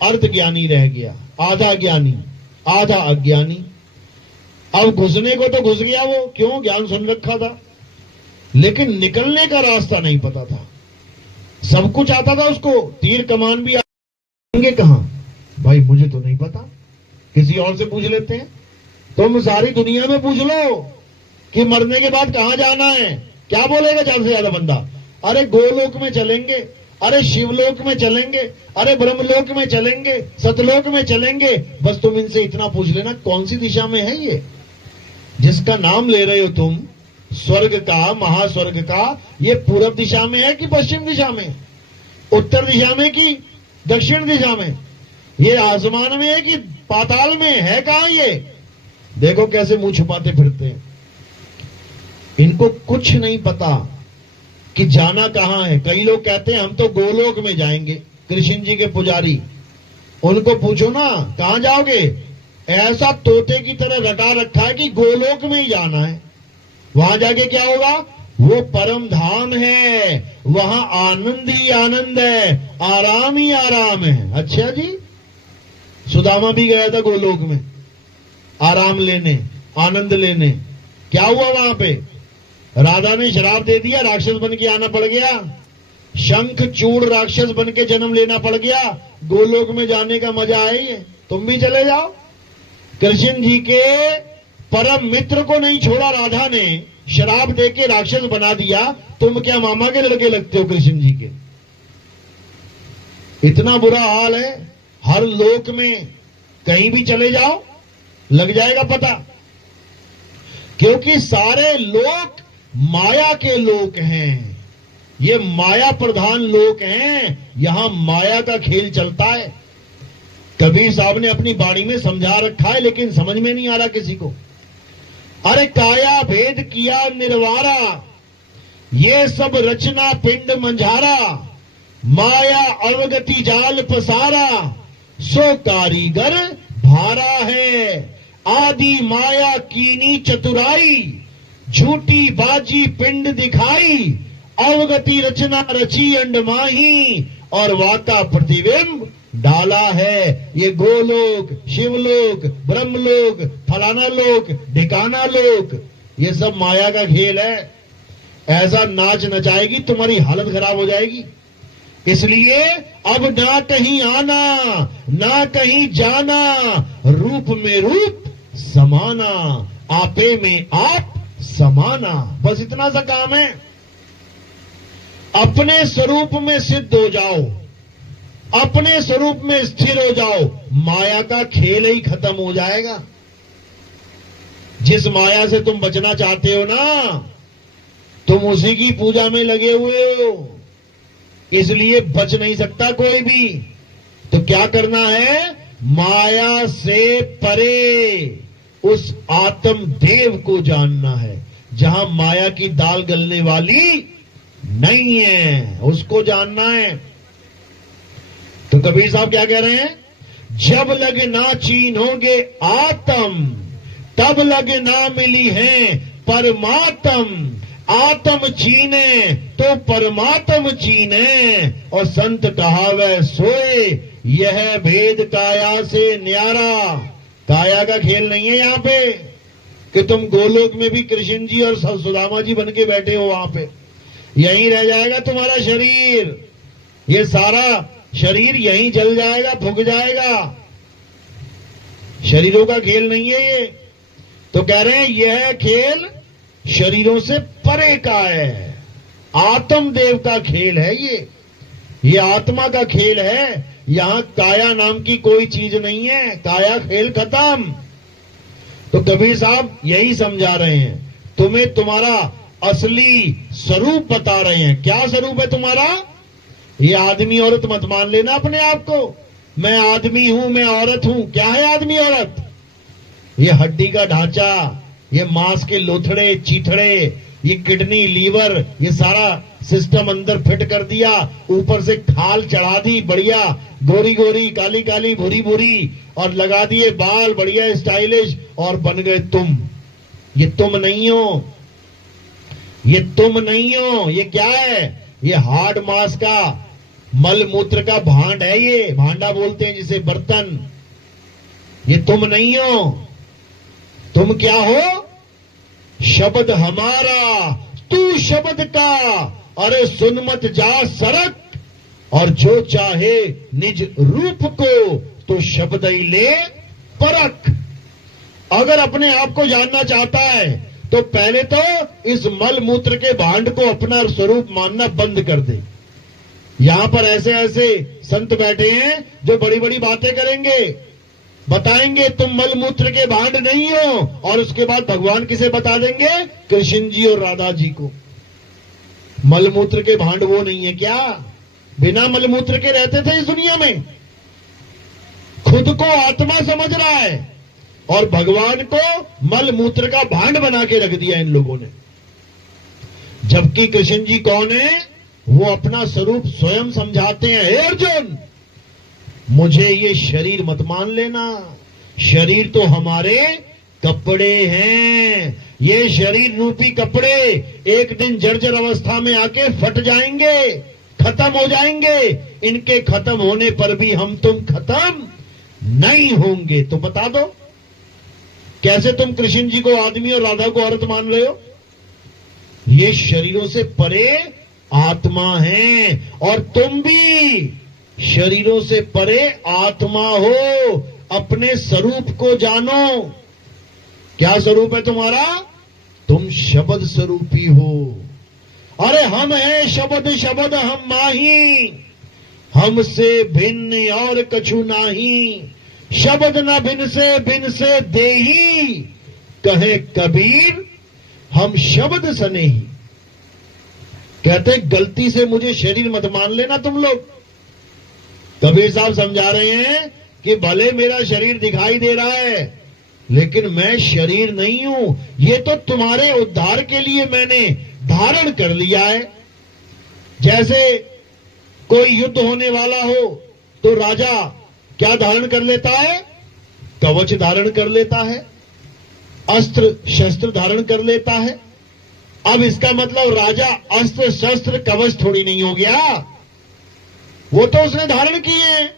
अर्ध ज्ञानी रह गया, आधा ज्ञानी आधा अज्ञानी। अब घुसने को तो घुस गया वो, क्यों? ज्ञान सुन रखा था, लेकिन निकलने का रास्ता नहीं पता था। सब कुछ आता था उसको, तीर कमान भी आएंगे कहां भाई, मुझे तो नहीं पता, किसी और से पूछ लेते हैं। तुम सारी दुनिया में पूछ लो कि मरने के बाद कहां जाना है, क्या बोलेगा ज्यादा से ज्यादा बंदा? अरे गोलोक में चलेंगे, अरे शिवलोक में चलेंगे, अरे ब्रह्मलोक में चलेंगे, सतलोक में चलेंगे। बस तुम इनसे इतना पूछ लेना कौन सी दिशा में है ये जिसका नाम ले रहे हो तुम, स्वर्ग का, महास्वर्ग का, ये पूरब दिशा में है कि पश्चिम दिशा में, उत्तर दिशा में कि दक्षिण दिशा में, ये आसमान में है कि पाताल में है? कहां ये? देखो कैसे मुंह छुपाते फिरते हैं। इनको कुछ नहीं पता कि जाना कहां है। कई लोग कहते हैं हम तो गोलोक में जाएंगे, कृष्ण जी के पुजारी। उनको पूछो ना कहां जाओगे, ऐसा तोते की तरह रटा रखा है कि गोलोक में ही जाना है। वहां जाके क्या होगा? वो परम धाम है, वहां आनंद ही आनंद है, आराम ही आराम है। अच्छा जी, सुदामा भी गया था गोलोक में आराम लेने, आनंद लेने। क्या हुआ वहां पे? राधा ने शराब दे दिया, राक्षस बन के आना पड़ गया, शंख चूड़ राक्षस बन के जन्म लेना पड़ गया। गोलोक में जाने का मजा है, तुम भी चले जाओ। कृष्ण जी के परम मित्र को नहीं छोड़ा राधा ने, शराब देके राक्षस बना दिया। तुम क्या मामा के लड़के लगते हो कृष्ण जी के? इतना बुरा हाल है। हर लोक में कहीं भी चले जाओ लग जाएगा पता, क्योंकि सारे लोक माया के लोक हैं। ये माया प्रधान लोक हैं, यहां माया का खेल चलता है। कबीर साहब ने अपनी बाणी में समझा रखा है, लेकिन समझ में नहीं आ रहा किसी को। अरे काया भेद किया निर्वारा, ये सब रचना पिंड मंझारा, माया अवगति जाल पसारा, सो कारीगर भारा है। आदि माया कीनी चतुराई, झूठी बाजी पिंड दिखाई, अवगति रचना रची अंडमाही, और वाका प्रतिबिंब डाला है। ये गोलोक, शिवलोक, ब्रह्मलोक, फलाना लोक, ढिकाना लोक, ये सब माया का खेल है। ऐसा नाच नचाएगी तुम्हारी हालत खराब हो जाएगी। इसलिए अब ना कहीं आना, ना कहीं जाना, रूप में रूप समाना, आपे में आप समाना। बस इतना सा काम है। अपने स्वरूप में सिद्ध हो जाओ, अपने स्वरूप में स्थिर हो जाओ, माया का खेल ही खत्म हो जाएगा। जिस माया से तुम बचना चाहते हो ना, तुम उसी की पूजा में लगे हुए हो, इसलिए बच नहीं सकता कोई भी। तो क्या करना है? माया से परे उस आत्म देव को जानना है, जहां माया की दाल गलने वाली नहीं है, उसको जानना है। तो कबीर साहब क्या कह रहे हैं? जब लग ना चीनोगे आत्म, तब लग ना मिली है परमात्म। आत्म चीने तो परमात्म चीने, और संत कहावे सोए, यह भेद काया से न्यारा। काया का खेल नहीं है यहां पे कि तुम गोलोक में भी कृष्ण जी और सुदामा जी बन के बैठे हो। वहां पे यहीं रह जाएगा तुम्हारा शरीर, ये सारा शरीर यहीं जल जाएगा, फूक जाएगा। शरीरों का खेल नहीं है ये। तो कह रहे हैं यह खेल शरीरों से परे का है, आत्मदेव का खेल है ये आत्मा का खेल है। यहां काया नाम की कोई चीज नहीं है, काया खेल खत्म। तो कबीर साहब यही समझा रहे हैं, तुम्हें तुम्हारा असली स्वरूप बता रहे हैं। क्या स्वरूप है तुम्हारा? ये आदमी औरत मत मान लेना अपने आप को, मैं आदमी हूं, मैं औरत हूं। क्या है आदमी औरत? ये हड्डी का ढांचा, ये मांस के लोथड़े चीथड़े, ये किडनी लीवर, ये सारा सिस्टम अंदर फिट कर दिया, ऊपर से खाल चढ़ा दी बढ़िया, गोरी गोरी काली काली भूरी भूरी, और लगा दिए बाल बढ़िया स्टाइलिश, और बन गए तुम। ये तुम नहीं हो, ये तुम नहीं हो। ये क्या है? ये हार्ड मांस का मल मूत्र का भांड है, ये भांडा बोलते हैं जिसे, बर्तन। ये तुम नहीं हो। तुम क्या हो? शब्द हमारा, तू शब्द का, अरे सुन मत जा सरक, और जो चाहे निज रूप को, तो शब्द ही ले परख। अगर अपने आप को जानना चाहता है तो पहले तो इस मल मूत्र के भांड को अपना स्वरूप मानना बंद कर दे। यहां पर ऐसे ऐसे संत बैठे हैं जो बड़ी बड़ी बातें करेंगे, बताएंगे तुम मल मूत्र के भांड नहीं हो, और उसके बाद भगवान किसे बता देंगे? कृष्ण जी और राधा जी को। मल मूत्र के भांड वो नहीं है क्या? बिना मल मूत्र के रहते थे इस दुनिया में। खुद को आत्मा समझ रहा है और भगवान को मल मूत्र का भांड बना के रख दिया इन लोगों ने। जबकि कृष्ण जी कौन है? वो अपना स्वरूप स्वयं समझाते हैं। हे अर्जुन, मुझे ये शरीर मत मान लेना, शरीर तो हमारे कपड़े हैं। ये शरीर रूपी कपड़े एक दिन जर्जर अवस्था में आके फट जाएंगे, खत्म हो जाएंगे। इनके खत्म होने पर भी हम तुम खत्म नहीं होंगे। तो बता दो, कैसे तुम कृष्ण जी को आदमी और राधा को औरत मान रहे हो? ये शरीरों से परे आत्मा है, और तुम भी शरीरों से परे आत्मा हो। अपने स्वरूप को जानो। क्या स्वरूप है तुम्हारा? तुम शब्द स्वरूपी हो। अरे हम हैं शब्द, शब्द हम माही, हमसे भिन्न और कछु नाही। शब्द न भिन से देही, कहे कबीर हम शब्द सनेही। कहते गलती से मुझे शरीर मत मान लेना तुम लोग। कबीर साहब समझा रहे हैं कि भले मेरा शरीर दिखाई दे रहा है, लेकिन मैं शरीर नहीं हूं। ये तो तुम्हारे उद्धार के लिए मैंने धारण कर लिया है। जैसे कोई युद्ध होने वाला हो तो राजा क्या धारण कर लेता है? कवच धारण कर लेता है, अस्त्र शस्त्र धारण कर लेता है। अब इसका मतलब राजा अस्त्र शस्त्र कवच थोड़ी नहीं हो गया। वो तो उसने धारण किए,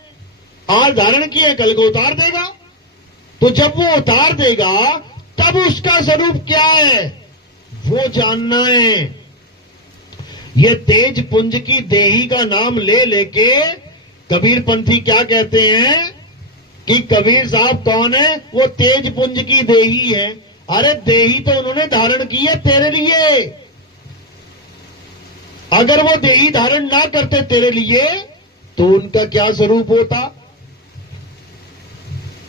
आज धारण किए, कल को उतार देगा। तो जब वो उतार देगा तब उसका स्वरूप क्या है वो जानना है। ये तेज पुंज की देही का नाम ले लेके कबीर पंथी क्या कहते हैं कि कबीर साहब कौन है? वो तेज पुंज की देही है। अरे देही तो उन्होंने धारण की है तेरे लिए। अगर वो देही धारण ना करते तेरे लिए तो उनका क्या स्वरूप होता?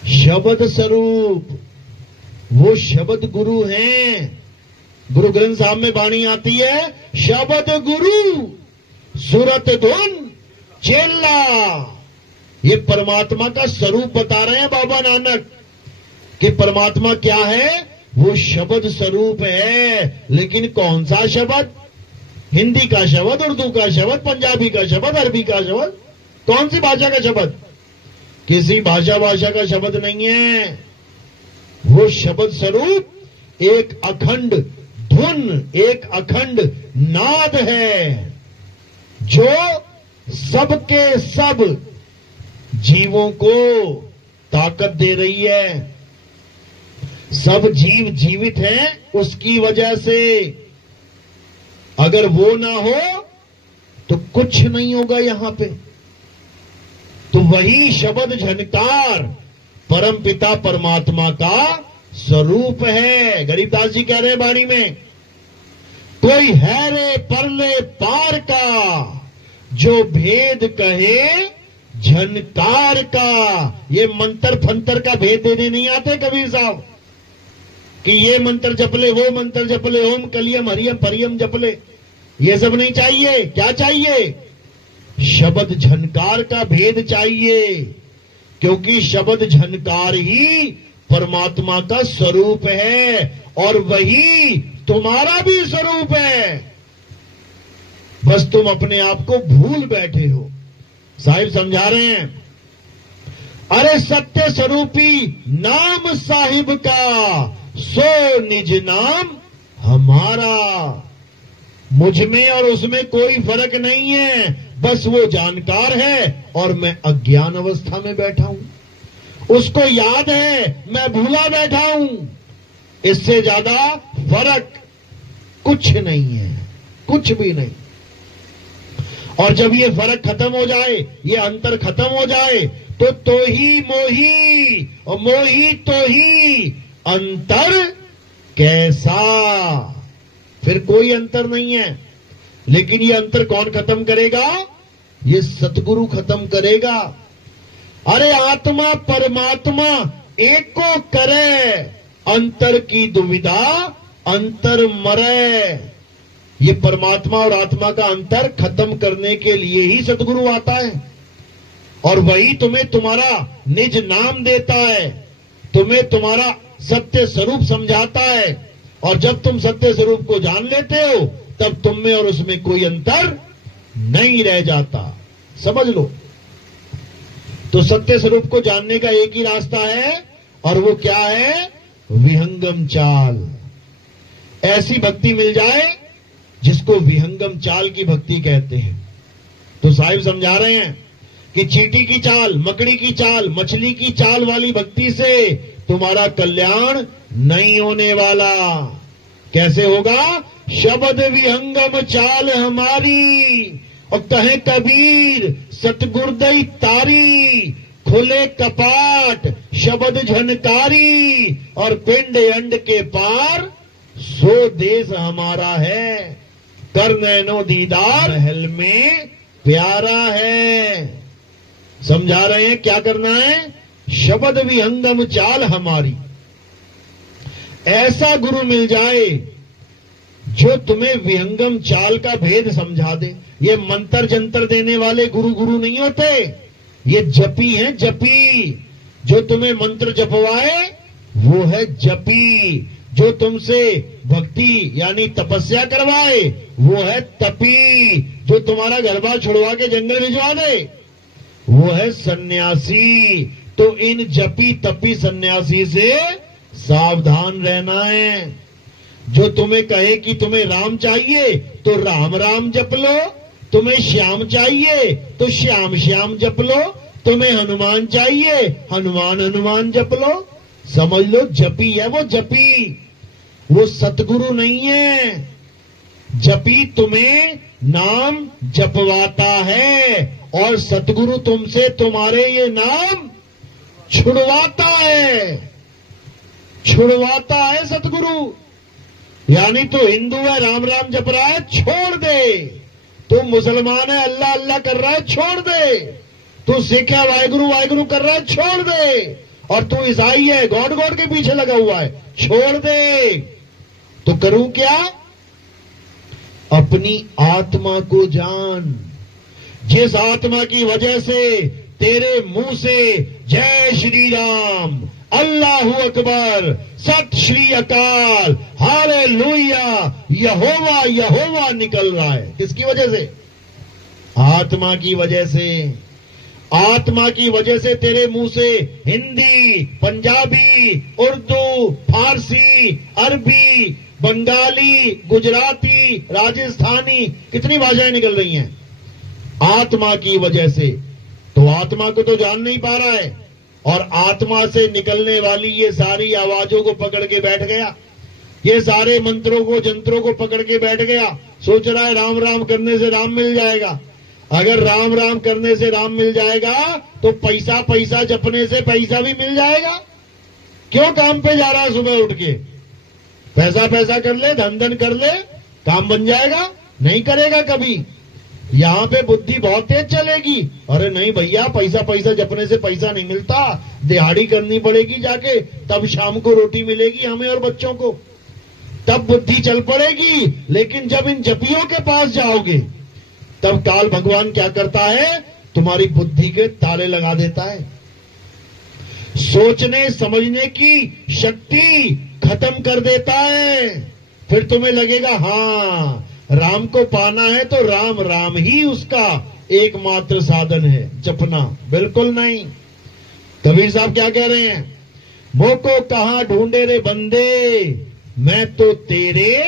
शब्द स्वरूप। वो शब्द गुरु हैं। गुरु ग्रंथ साहब में वाणी आती है, शब्द गुरु सुरत धुन चेला। ये परमात्मा का स्वरूप बता रहे हैं बाबा नानक कि परमात्मा क्या है? वो शब्द स्वरूप है। लेकिन कौन सा शब्द? हिंदी का शब्द, उर्दू का शब्द, पंजाबी का शब्द, अरबी का शब्द, कौन सी भाषा का शब्द? किसी भाषा का शब्द नहीं है। वो शब्द स्वरूप एक अखंड धुन, एक अखंड नाद है, जो सबके सब जीवों को ताकत दे रही है। सब जीव जीवित हैं उसकी वजह से। अगर वो ना हो तो कुछ नहीं होगा यहां पे। तो वही शब्द झनकार परम पिता परमात्मा का स्वरूप है। गरीबदास जी कह रहे हैं वाणी में, कोई है रे परले पार का, जो भेद कहे झनकार का। ये मंत्र फंतर का भेद देने नहीं आते कबीर साहब कि ये मंत्र जप ले, वो मंत्र जप ले, ओम कलियम हरियम परियम जप ले। ये सब नहीं चाहिए। क्या चाहिए? शब्द झनकार का भेद चाहिए, क्योंकि शब्द झनकार ही परमात्मा का स्वरूप है और वही तुम्हारा भी स्वरूप है। बस तुम अपने आप को भूल बैठे हो। साहिब समझा रहे हैं, अरे सत्य स्वरूपी नाम साहिब का, सो निज नाम हमारा। मुझ में और उसमें कोई फर्क नहीं है, बस वो जानकार है और मैं अज्ञान अवस्था में बैठा हूं। उसको याद है, मैं भूला बैठा हूं। इससे ज्यादा फर्क कुछ नहीं है, कुछ भी नहीं। और जब ये फर्क खत्म हो जाए, ये अंतर खत्म हो जाए, तो ही मोही और मोही तो ही अंतर कैसा? फिर कोई अंतर नहीं है। लेकिन ये अंतर कौन खत्म करेगा? ये सतगुरु खत्म करेगा। अरे आत्मा परमात्मा एक को करे, अंतर की दुविधा अंतर मरे। ये परमात्मा और आत्मा का अंतर खत्म करने के लिए ही सतगुरु आता है, और वही तुम्हें तुम्हारा निज नाम देता है, तुम्हें तुम्हारा सत्य स्वरूप समझाता है। और जब तुम सत्य स्वरूप को जान लेते हो, तब तुम में और उसमें कोई अंतर नहीं रह जाता। समझ लो। तो सत्य स्वरूप को जानने का एक ही रास्ता है, और वो क्या है? विहंगम चाल। ऐसी भक्ति मिल जाए जिसको विहंगम चाल की भक्ति कहते हैं। तो साहिब समझा रहे हैं कि चींटी की चाल, मकड़ी की चाल, मछली की चाल वाली भक्ति से तुम्हारा कल्याण नहीं होने वाला। कैसे होगा? शब्द विहंगम चाल हमारी, और कहे कबीर सतगुरदई तारी, खुले कपाट शब्द झनकारी, और पिंड अंड के पार सो देश हमारा है, कर नैनो दीदार महल में प्यारा है। समझा रहे हैं क्या करना है? शब्द विहंगम चाल हमारी। ऐसा गुरु मिल जाए जो तुम्हें विहंगम चाल का भेद समझा दे। ये मंत्र जंतर देने वाले गुरु गुरु नहीं होते, ये जपी हैं, जपी। जो तुम्हें मंत्र जपवाए वो है जपी। जो तुमसे भक्ति यानी तपस्या करवाए वो है तपी। जो तुम्हारा घर बार छुड़वा के जंगल भिजवा दे वो है सन्यासी। तो इन जपी तपी सन्यासी से सावधान रहना है। जो तुम्हें कहे कि तुम्हें राम चाहिए तो राम राम जप लो, तुम्हें श्याम चाहिए तो श्याम श्याम जप लो, तुम्हें हनुमान चाहिए हनुमान हनुमान जप लो। समझ लो, जपी है वो, जपी। वो सतगुरु नहीं है। जपी तुम्हें नाम जपवाता है, और सतगुरु तुमसे तुम्हारे ये नाम छुड़वाता है। छुड़वाता है सतगुरु। यानी तो हिंदू है, राम राम जप रहा है, छोड़ दे। तू मुसलमान है, अल्लाह अल्लाह कर रहा है, छोड़ दे। तू सिख है, वाहिगुरु वाहिगुरु कर रहा है, छोड़ दे। और तू ईसाई है, गॉड गॉड के पीछे लगा हुआ है, छोड़ दे। तो करूं क्या? अपनी आत्मा को जान। जिस आत्मा की वजह से तेरे मुंह से जय श्री राम, अल्लाह अकबर, सत श्री अकाल, हालेलुया, यहोवा यहोवा निकल रहा है। किसकी वजह से? आत्मा की वजह से। आत्मा की वजह से तेरे मुंह से हिंदी, पंजाबी, उर्दू, फारसी, अरबी, बंगाली, गुजराती, राजस्थानी, कितनी भाषाएं निकल रही हैं आत्मा की वजह से। तो आत्मा को तो जान नहीं पा रहा है, और आत्मा से निकलने वाली ये सारी आवाजों को पकड़ के बैठ गया, ये सारे मंत्रों को जंत्रों को पकड़ के बैठ गया। सोच रहा है राम राम करने से राम मिल जाएगा। अगर राम राम करने से राम मिल जाएगा तो पैसा पैसा जपने से पैसा भी मिल जाएगा। क्यों काम पे जा रहा है सुबह उठ के? पैसा पैसा कर ले, धन धन कर ले, काम बन जाएगा? नहीं करेगा कभी। यहां पे बुद्धि बहुत तेज चलेगी। अरे नहीं भैया, पैसा पैसा जपने से पैसा नहीं मिलता, दिहाड़ी करनी पड़ेगी जाके, तब शाम को रोटी मिलेगी हमें और बच्चों को, तब बुद्धि चल पड़ेगी। लेकिन जब इन जपियों के पास जाओगे तब काल भगवान क्या करता है? तुम्हारी बुद्धि के ताले लगा देता है। सोचने समझने की शक्ति खत्म कर देता है। फिर तुम्हें लगेगा हाँ, राम को पाना है तो राम राम ही उसका एकमात्र साधन है, जपना। बिल्कुल नहीं। कबीर साहब क्या कह रहे हैं? मोको कहां ढूंढे रे बंदे, मैं तो तेरे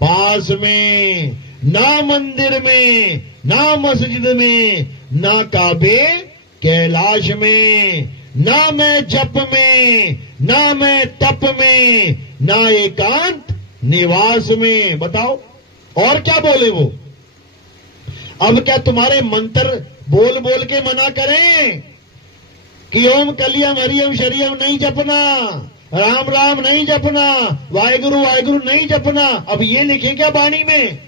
पास में, ना मंदिर में, ना मस्जिद में, ना काबे कैलाश में, ना मैं जप में, ना मैं तप में, ना एकांत निवास में। बताओ और क्या बोले वो? अब क्या तुम्हारे मंत्र बोल बोल के मना करें कि ओम कलियम हरियम शरियम नहीं जपना, राम राम नहीं जपना, वाहेगुरु वाहेगुरु नहीं जपना। अब ये लिखे क्या बाणी में?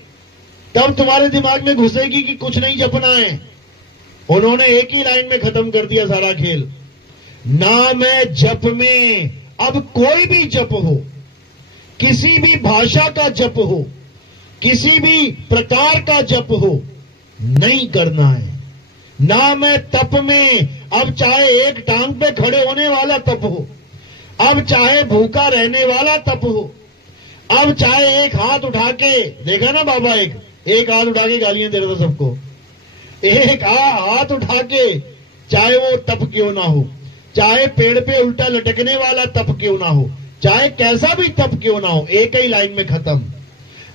तब तुम्हारे दिमाग में घुसेगी कि कुछ नहीं जपना है। उन्होंने एक ही लाइन में खत्म कर दिया सारा खेल। नाम है जप में। अब कोई भी जप हो, किसी भी भाषा का जप हो, किसी भी प्रकार का जप हो, नहीं करना है। नाम है तप में। अब चाहे एक टांग पे खड़े होने वाला तप हो, अब चाहे भूखा रहने वाला तप हो, अब चाहे एक हाथ उठा के, देखा ना बाबा, एक हाथ उठा के गालियां दे रहा था सबको, एक हाथ उठा के, चाहे वो तप क्यों ना हो, चाहे पेड़ पे उल्टा लटकने वाला तप क्यों ना हो, चाहे कैसा भी तप क्यों ना हो, एक ही लाइन में खत्म।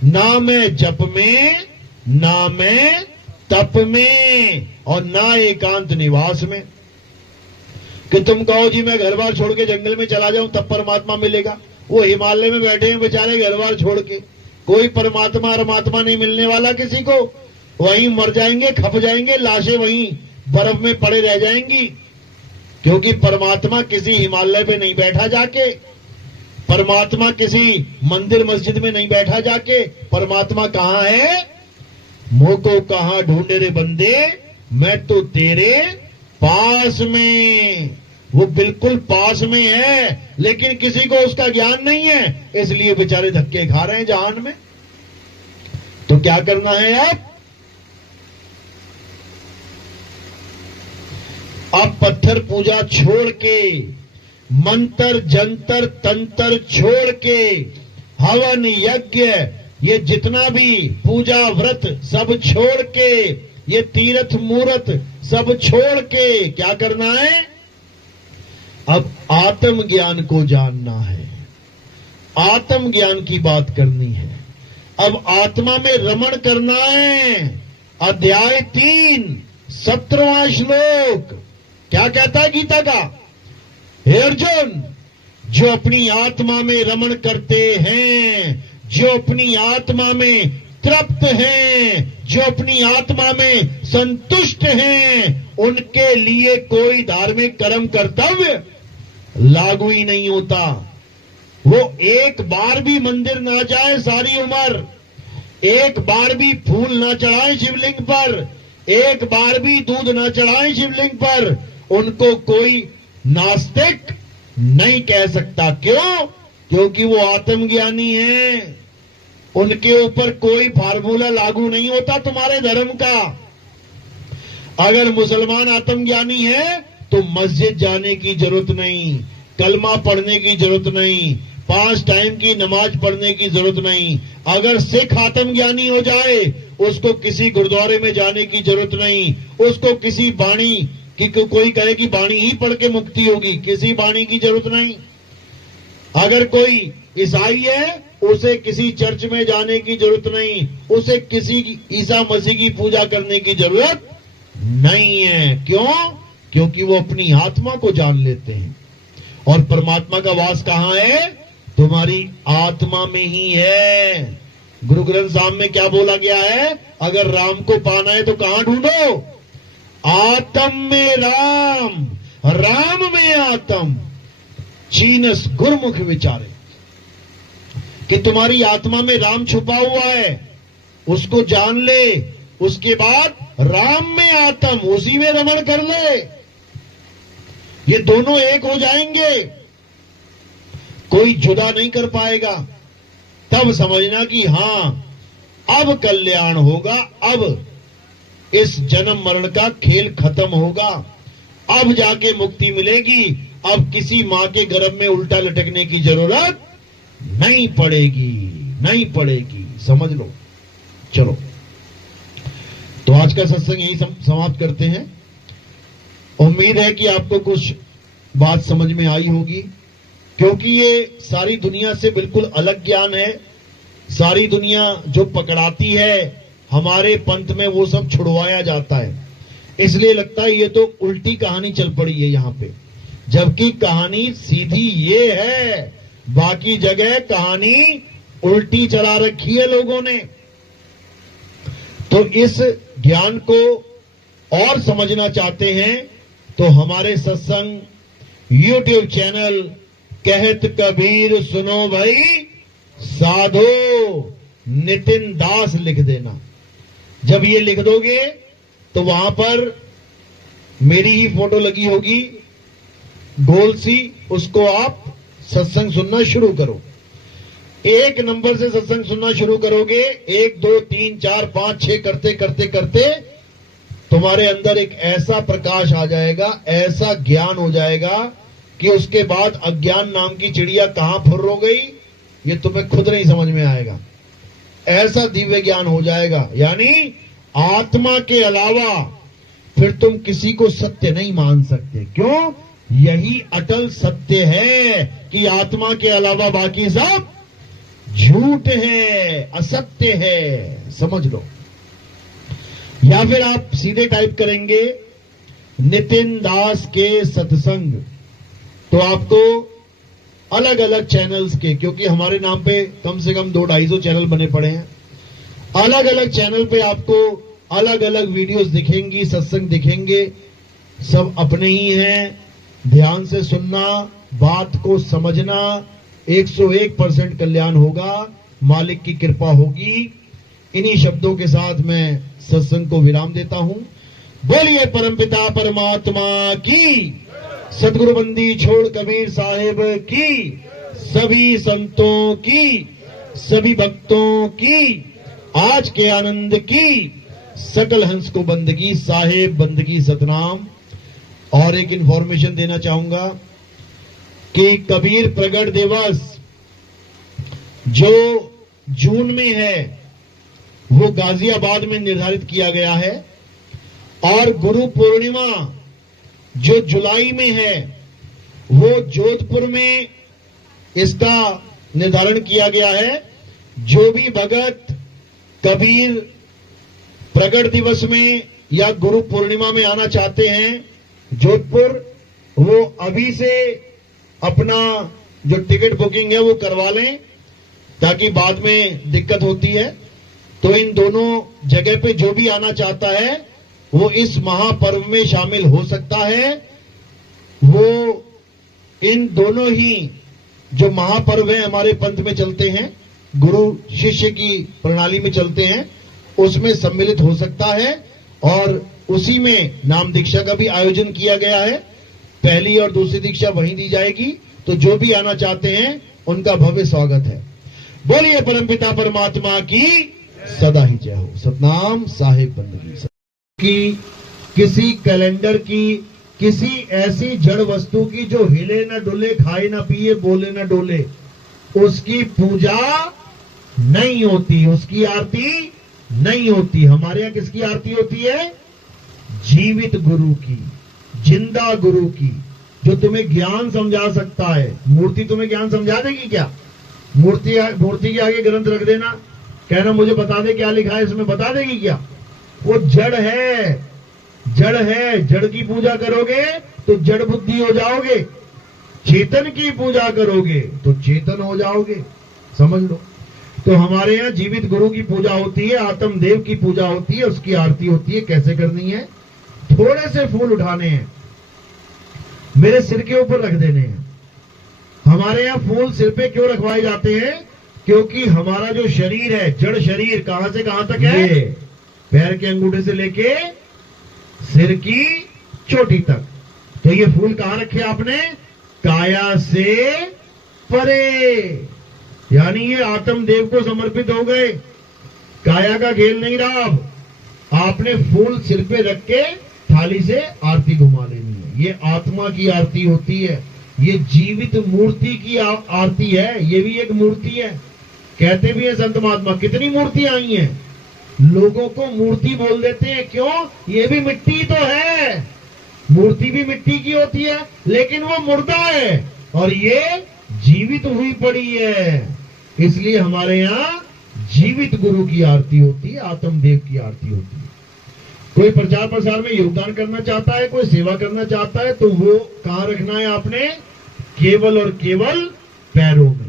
नाम है जप में, नाम है तप में, और ना एकांत निवास में। कि तुम कहो जी मैं घर बार छोड़ के जंगल में चला जाऊं तब परमात्मा मिलेगा। वो हिमालय में बैठे हैं बेचारे घर बार छोड़ के, कोई परमात्मा नहीं मिलने वाला किसी को। वहीं मर जाएंगे, खप जाएंगे, लाशें वहीं बर्फ में पड़े रह जाएंगी। क्योंकि परमात्मा किसी हिमालय पे नहीं बैठा जाके, परमात्मा किसी मंदिर मस्जिद में नहीं बैठा जाके। परमात्मा कहां है? मुंह को कहां ढूंढे रे बंदे, मैं तो तेरे पास में। वो बिल्कुल पास में है, लेकिन किसी को उसका ज्ञान नहीं है, इसलिए बेचारे धक्के खा रहे हैं जहान में। तो क्या करना है अब पत्थर पूजा छोड़ के, मंत्र जंतर तंत्र छोड़ के, हवन यज्ञ ये जितना भी पूजा व्रत सब छोड़ के, ये तीर्थ मूर्त सब छोड़ के क्या करना है? अब आत्म ज्ञान को जानना है, आत्म ज्ञान की बात करनी है। अब आत्मा में रमण करना है। अध्याय 3 17वां श्लोक क्या कहता है गीता का? हे अर्जुन, जो अपनी आत्मा में रमण करते हैं, जो अपनी आत्मा में तृप्त हैं, जो अपनी आत्मा में संतुष्ट हैं, उनके लिए कोई धार्मिक कर्म कर्तव्य लागू ही नहीं होता। वो एक बार भी मंदिर ना जाए सारी उम्र, एक बार भी फूल ना चढ़ाए शिवलिंग पर, एक बार भी दूध ना चढ़ाए शिवलिंग पर, उनको कोई नास्तिक नहीं कह सकता। क्यों? क्योंकि वो आत्मज्ञानी हैं। उनके ऊपर कोई फार्मूला लागू नहीं होता तुम्हारे धर्म का। अगर मुसलमान आत्मज्ञानी है तो मस्जिद जाने की जरूरत नहीं, कलमा पढ़ने की जरूरत नहीं, 5 टाइम की नमाज पढ़ने की जरूरत नहीं। अगर सिख आत्मज्ञानी हो जाए, उसको किसी गुरुद्वारे में जाने की जरूरत नहीं, उसको किसी बाणी कि कोई कहे कि बाणी ही पढ़ के मुक्ति होगी, किसी बाणी की जरूरत नहीं। अगर कोई ईसाई है, उसे किसी चर्च में जाने की जरूरत नहीं, उसे किसी ईसा मसीह की पूजा करने की जरूरत नहीं है। क्यों? क्योंकि वो अपनी आत्मा को जान लेते हैं। और परमात्मा का वास कहां है? तुम्हारी आत्मा में ही है। गुरु ग्रंथ साहब में क्या बोला गया है? अगर राम को पाना है तो कहां ढूंढो? आत्म में राम, राम में आत्म, चीनस गुरमुख विचारे। कि तुम्हारी आत्मा में राम छुपा हुआ है, उसको जान ले। उसके बाद राम में आत्म, उसी में रमण कर ले। ये दोनों एक हो जाएंगे, कोई जुदा नहीं कर पाएगा। तब समझना कि हां, अब कल्याण होगा, अब इस जन्म मरण का खेल खत्म होगा, अब जाके मुक्ति मिलेगी। अब किसी मां के गर्भ में उल्टा लटकने की जरूरत नहीं पड़ेगी, नहीं पड़ेगी। समझ लो। चलो, तो आज का सत्संग यही समाप्त करते हैं। उम्मीद है कि आपको कुछ बात समझ में आई होगी, क्योंकि ये सारी दुनिया से बिल्कुल अलग ज्ञान है। सारी दुनिया जो पकड़ाती है, हमारे पंथ में वो सब छुड़वाया जाता है। इसलिए लगता है ये तो उल्टी कहानी चल पड़ी है यहां पे, जबकि कहानी सीधी ये है। बाकी जगह कहानी उल्टी चला रखी है लोगों ने। तो इस ज्ञान को और समझना चाहते हैं तो हमारे सत्संग YouTube चैनल कहत कबीर सुनो भाई साधो, नितिन दास लिख देना। जब ये लिख दोगे तो वहां पर मेरी ही फोटो लगी होगी गोल सी, उसको आप सत्संग सुनना शुरू करो। 1 नंबर से सत्संग सुनना शुरू करोगे, 1 2 3 4 5 6 करते करते करते तुम्हारे अंदर एक ऐसा प्रकाश आ जाएगा, ऐसा ज्ञान हो जाएगा कि उसके बाद अज्ञान नाम की चिड़िया कहां फुर्र हो गई ये तुम्हें खुद नहीं समझ में आएगा। ऐसा दिव्य ज्ञान हो जाएगा, यानी आत्मा के अलावा फिर तुम किसी को सत्य नहीं मान सकते। क्यों? यही अटल सत्य है कि आत्मा के अलावा बाकी सब झूठ है, असत्य है, समझ लो। या फिर आप सीधे टाइप करेंगे नितिन दास के सत्संग, तो आपको अलग अलग चैनल्स के, क्योंकि हमारे नाम पे कम से कम 200-250 चैनल बने पड़े हैं, अलग अलग चैनल पे आपको अलग अलग वीडियोस दिखेंगी, सत्संग दिखेंगे, सब अपने ही हैं। ध्यान से सुनना, बात को समझना, 101% कल्याण होगा, मालिक की कृपा होगी। इन्हीं शब्दों के साथ मैं सत्संग को विराम देता हूं। बोलिए परमपिता परमात्मा की, सदगुरु बंदी छोड़ कबीर साहिब की, सभी संतों की, सभी भक्तों की, आज के आनंद की, सकल हंस को बंदगी, साहेब बंदगी सतनाम। और एक इंफॉर्मेशन देना चाहूंगा कि कबीर प्रगट दिवस जो जून में है वो गाजियाबाद में निर्धारित किया गया है, और गुरु पूर्णिमा जो जुलाई में है वो जोधपुर में इसका निर्धारण किया गया है। जो भी भगत कबीर प्रगट दिवस में या गुरु पूर्णिमा में आना चाहते हैं जोधपुर, वो अभी से अपना जो टिकट बुकिंग है वो करवा लें, ताकि बाद में दिक्कत होती है। तो इन दोनों जगह पे जो भी आना चाहता है वो इस महापर्व में शामिल हो सकता है। वो इन दोनों ही जो महापर्व है हमारे पंथ में चलते हैं, गुरु शिष्य की प्रणाली में चलते हैं, उसमें सम्मिलित हो सकता है। और उसी में नाम दीक्षा का भी आयोजन किया गया है। पहली और दूसरी दीक्षा वहीं दी जाएगी। तो जो भी आना चाहते हैं उनका भव्य स्वागत है। बोलिए परमपिता परमात्मा की सदा ही जय हो। सतनाम साहिब बंदगी की, किसी कैलेंडर की, किसी ऐसी जड़ वस्तु की जो हिले न डुले, खाए न पिए, बोले न डोले, उसकी पूजा नहीं होती, उसकी आरती नहीं होती। हमारे यहां किसकी आरती होती है? जीवित गुरु की, जिंदा गुरु की, जो तुम्हें ज्ञान समझा सकता है। मूर्ति तुम्हें ज्ञान समझा देगी क्या? मूर्ति के आगे ग्रंथ रख देना, कहना मुझे बता दे क्या लिखा है इसमें, बता देगी क्या? वो जड़ है, जड़ है। जड़ की पूजा करोगे तो जड़ बुद्धि हो जाओगे, चेतन की पूजा करोगे तो चेतन हो जाओगे, समझ लो। तो हमारे यहाँ जीवित गुरु की पूजा होती है, आत्मदेव की पूजा होती है, उसकी आरती होती है। कैसे करनी है? थोड़े से फूल उठाने हैं, मेरे सिर के ऊपर रख देने हैं। हमारे यहाँ फूल सिर पे क्यों रखवाए जाते हैं? क्योंकि हमारा जो शरीर है, जड़ शरीर, कहां से कहां तक है? पैर के अंगूठे से लेके सिर की चोटी तक। तो ये फूल कहां रखे आपने? काया से परे, यानी ये आत्मदेव को समर्पित हो गए। काया का खेल नहीं रहा। अब आपने फूल सिर पे रख के थाली से आरती घुमा लेनी है। ये आत्मा की आरती होती है, ये जीवित मूर्ति की आरती है। ये भी एक मूर्ति है। कहते भी है संत महात्मा, कितनी मूर्तियां आई हैं, लोगों को मूर्ति बोल देते हैं। क्यों? ये भी मिट्टी तो है, मूर्ति भी मिट्टी की होती है, लेकिन वो मुर्दा है और ये जीवित हुई पड़ी है। इसलिए हमारे यहाँ जीवित गुरु की आरती होती है, आत्मदेव की आरती होती है। कोई प्रचार प्रसार में योगदान करना चाहता है, कोई सेवा करना चाहता है, तो वो कहां रखना है आपने? केवल और केवल पैरों में।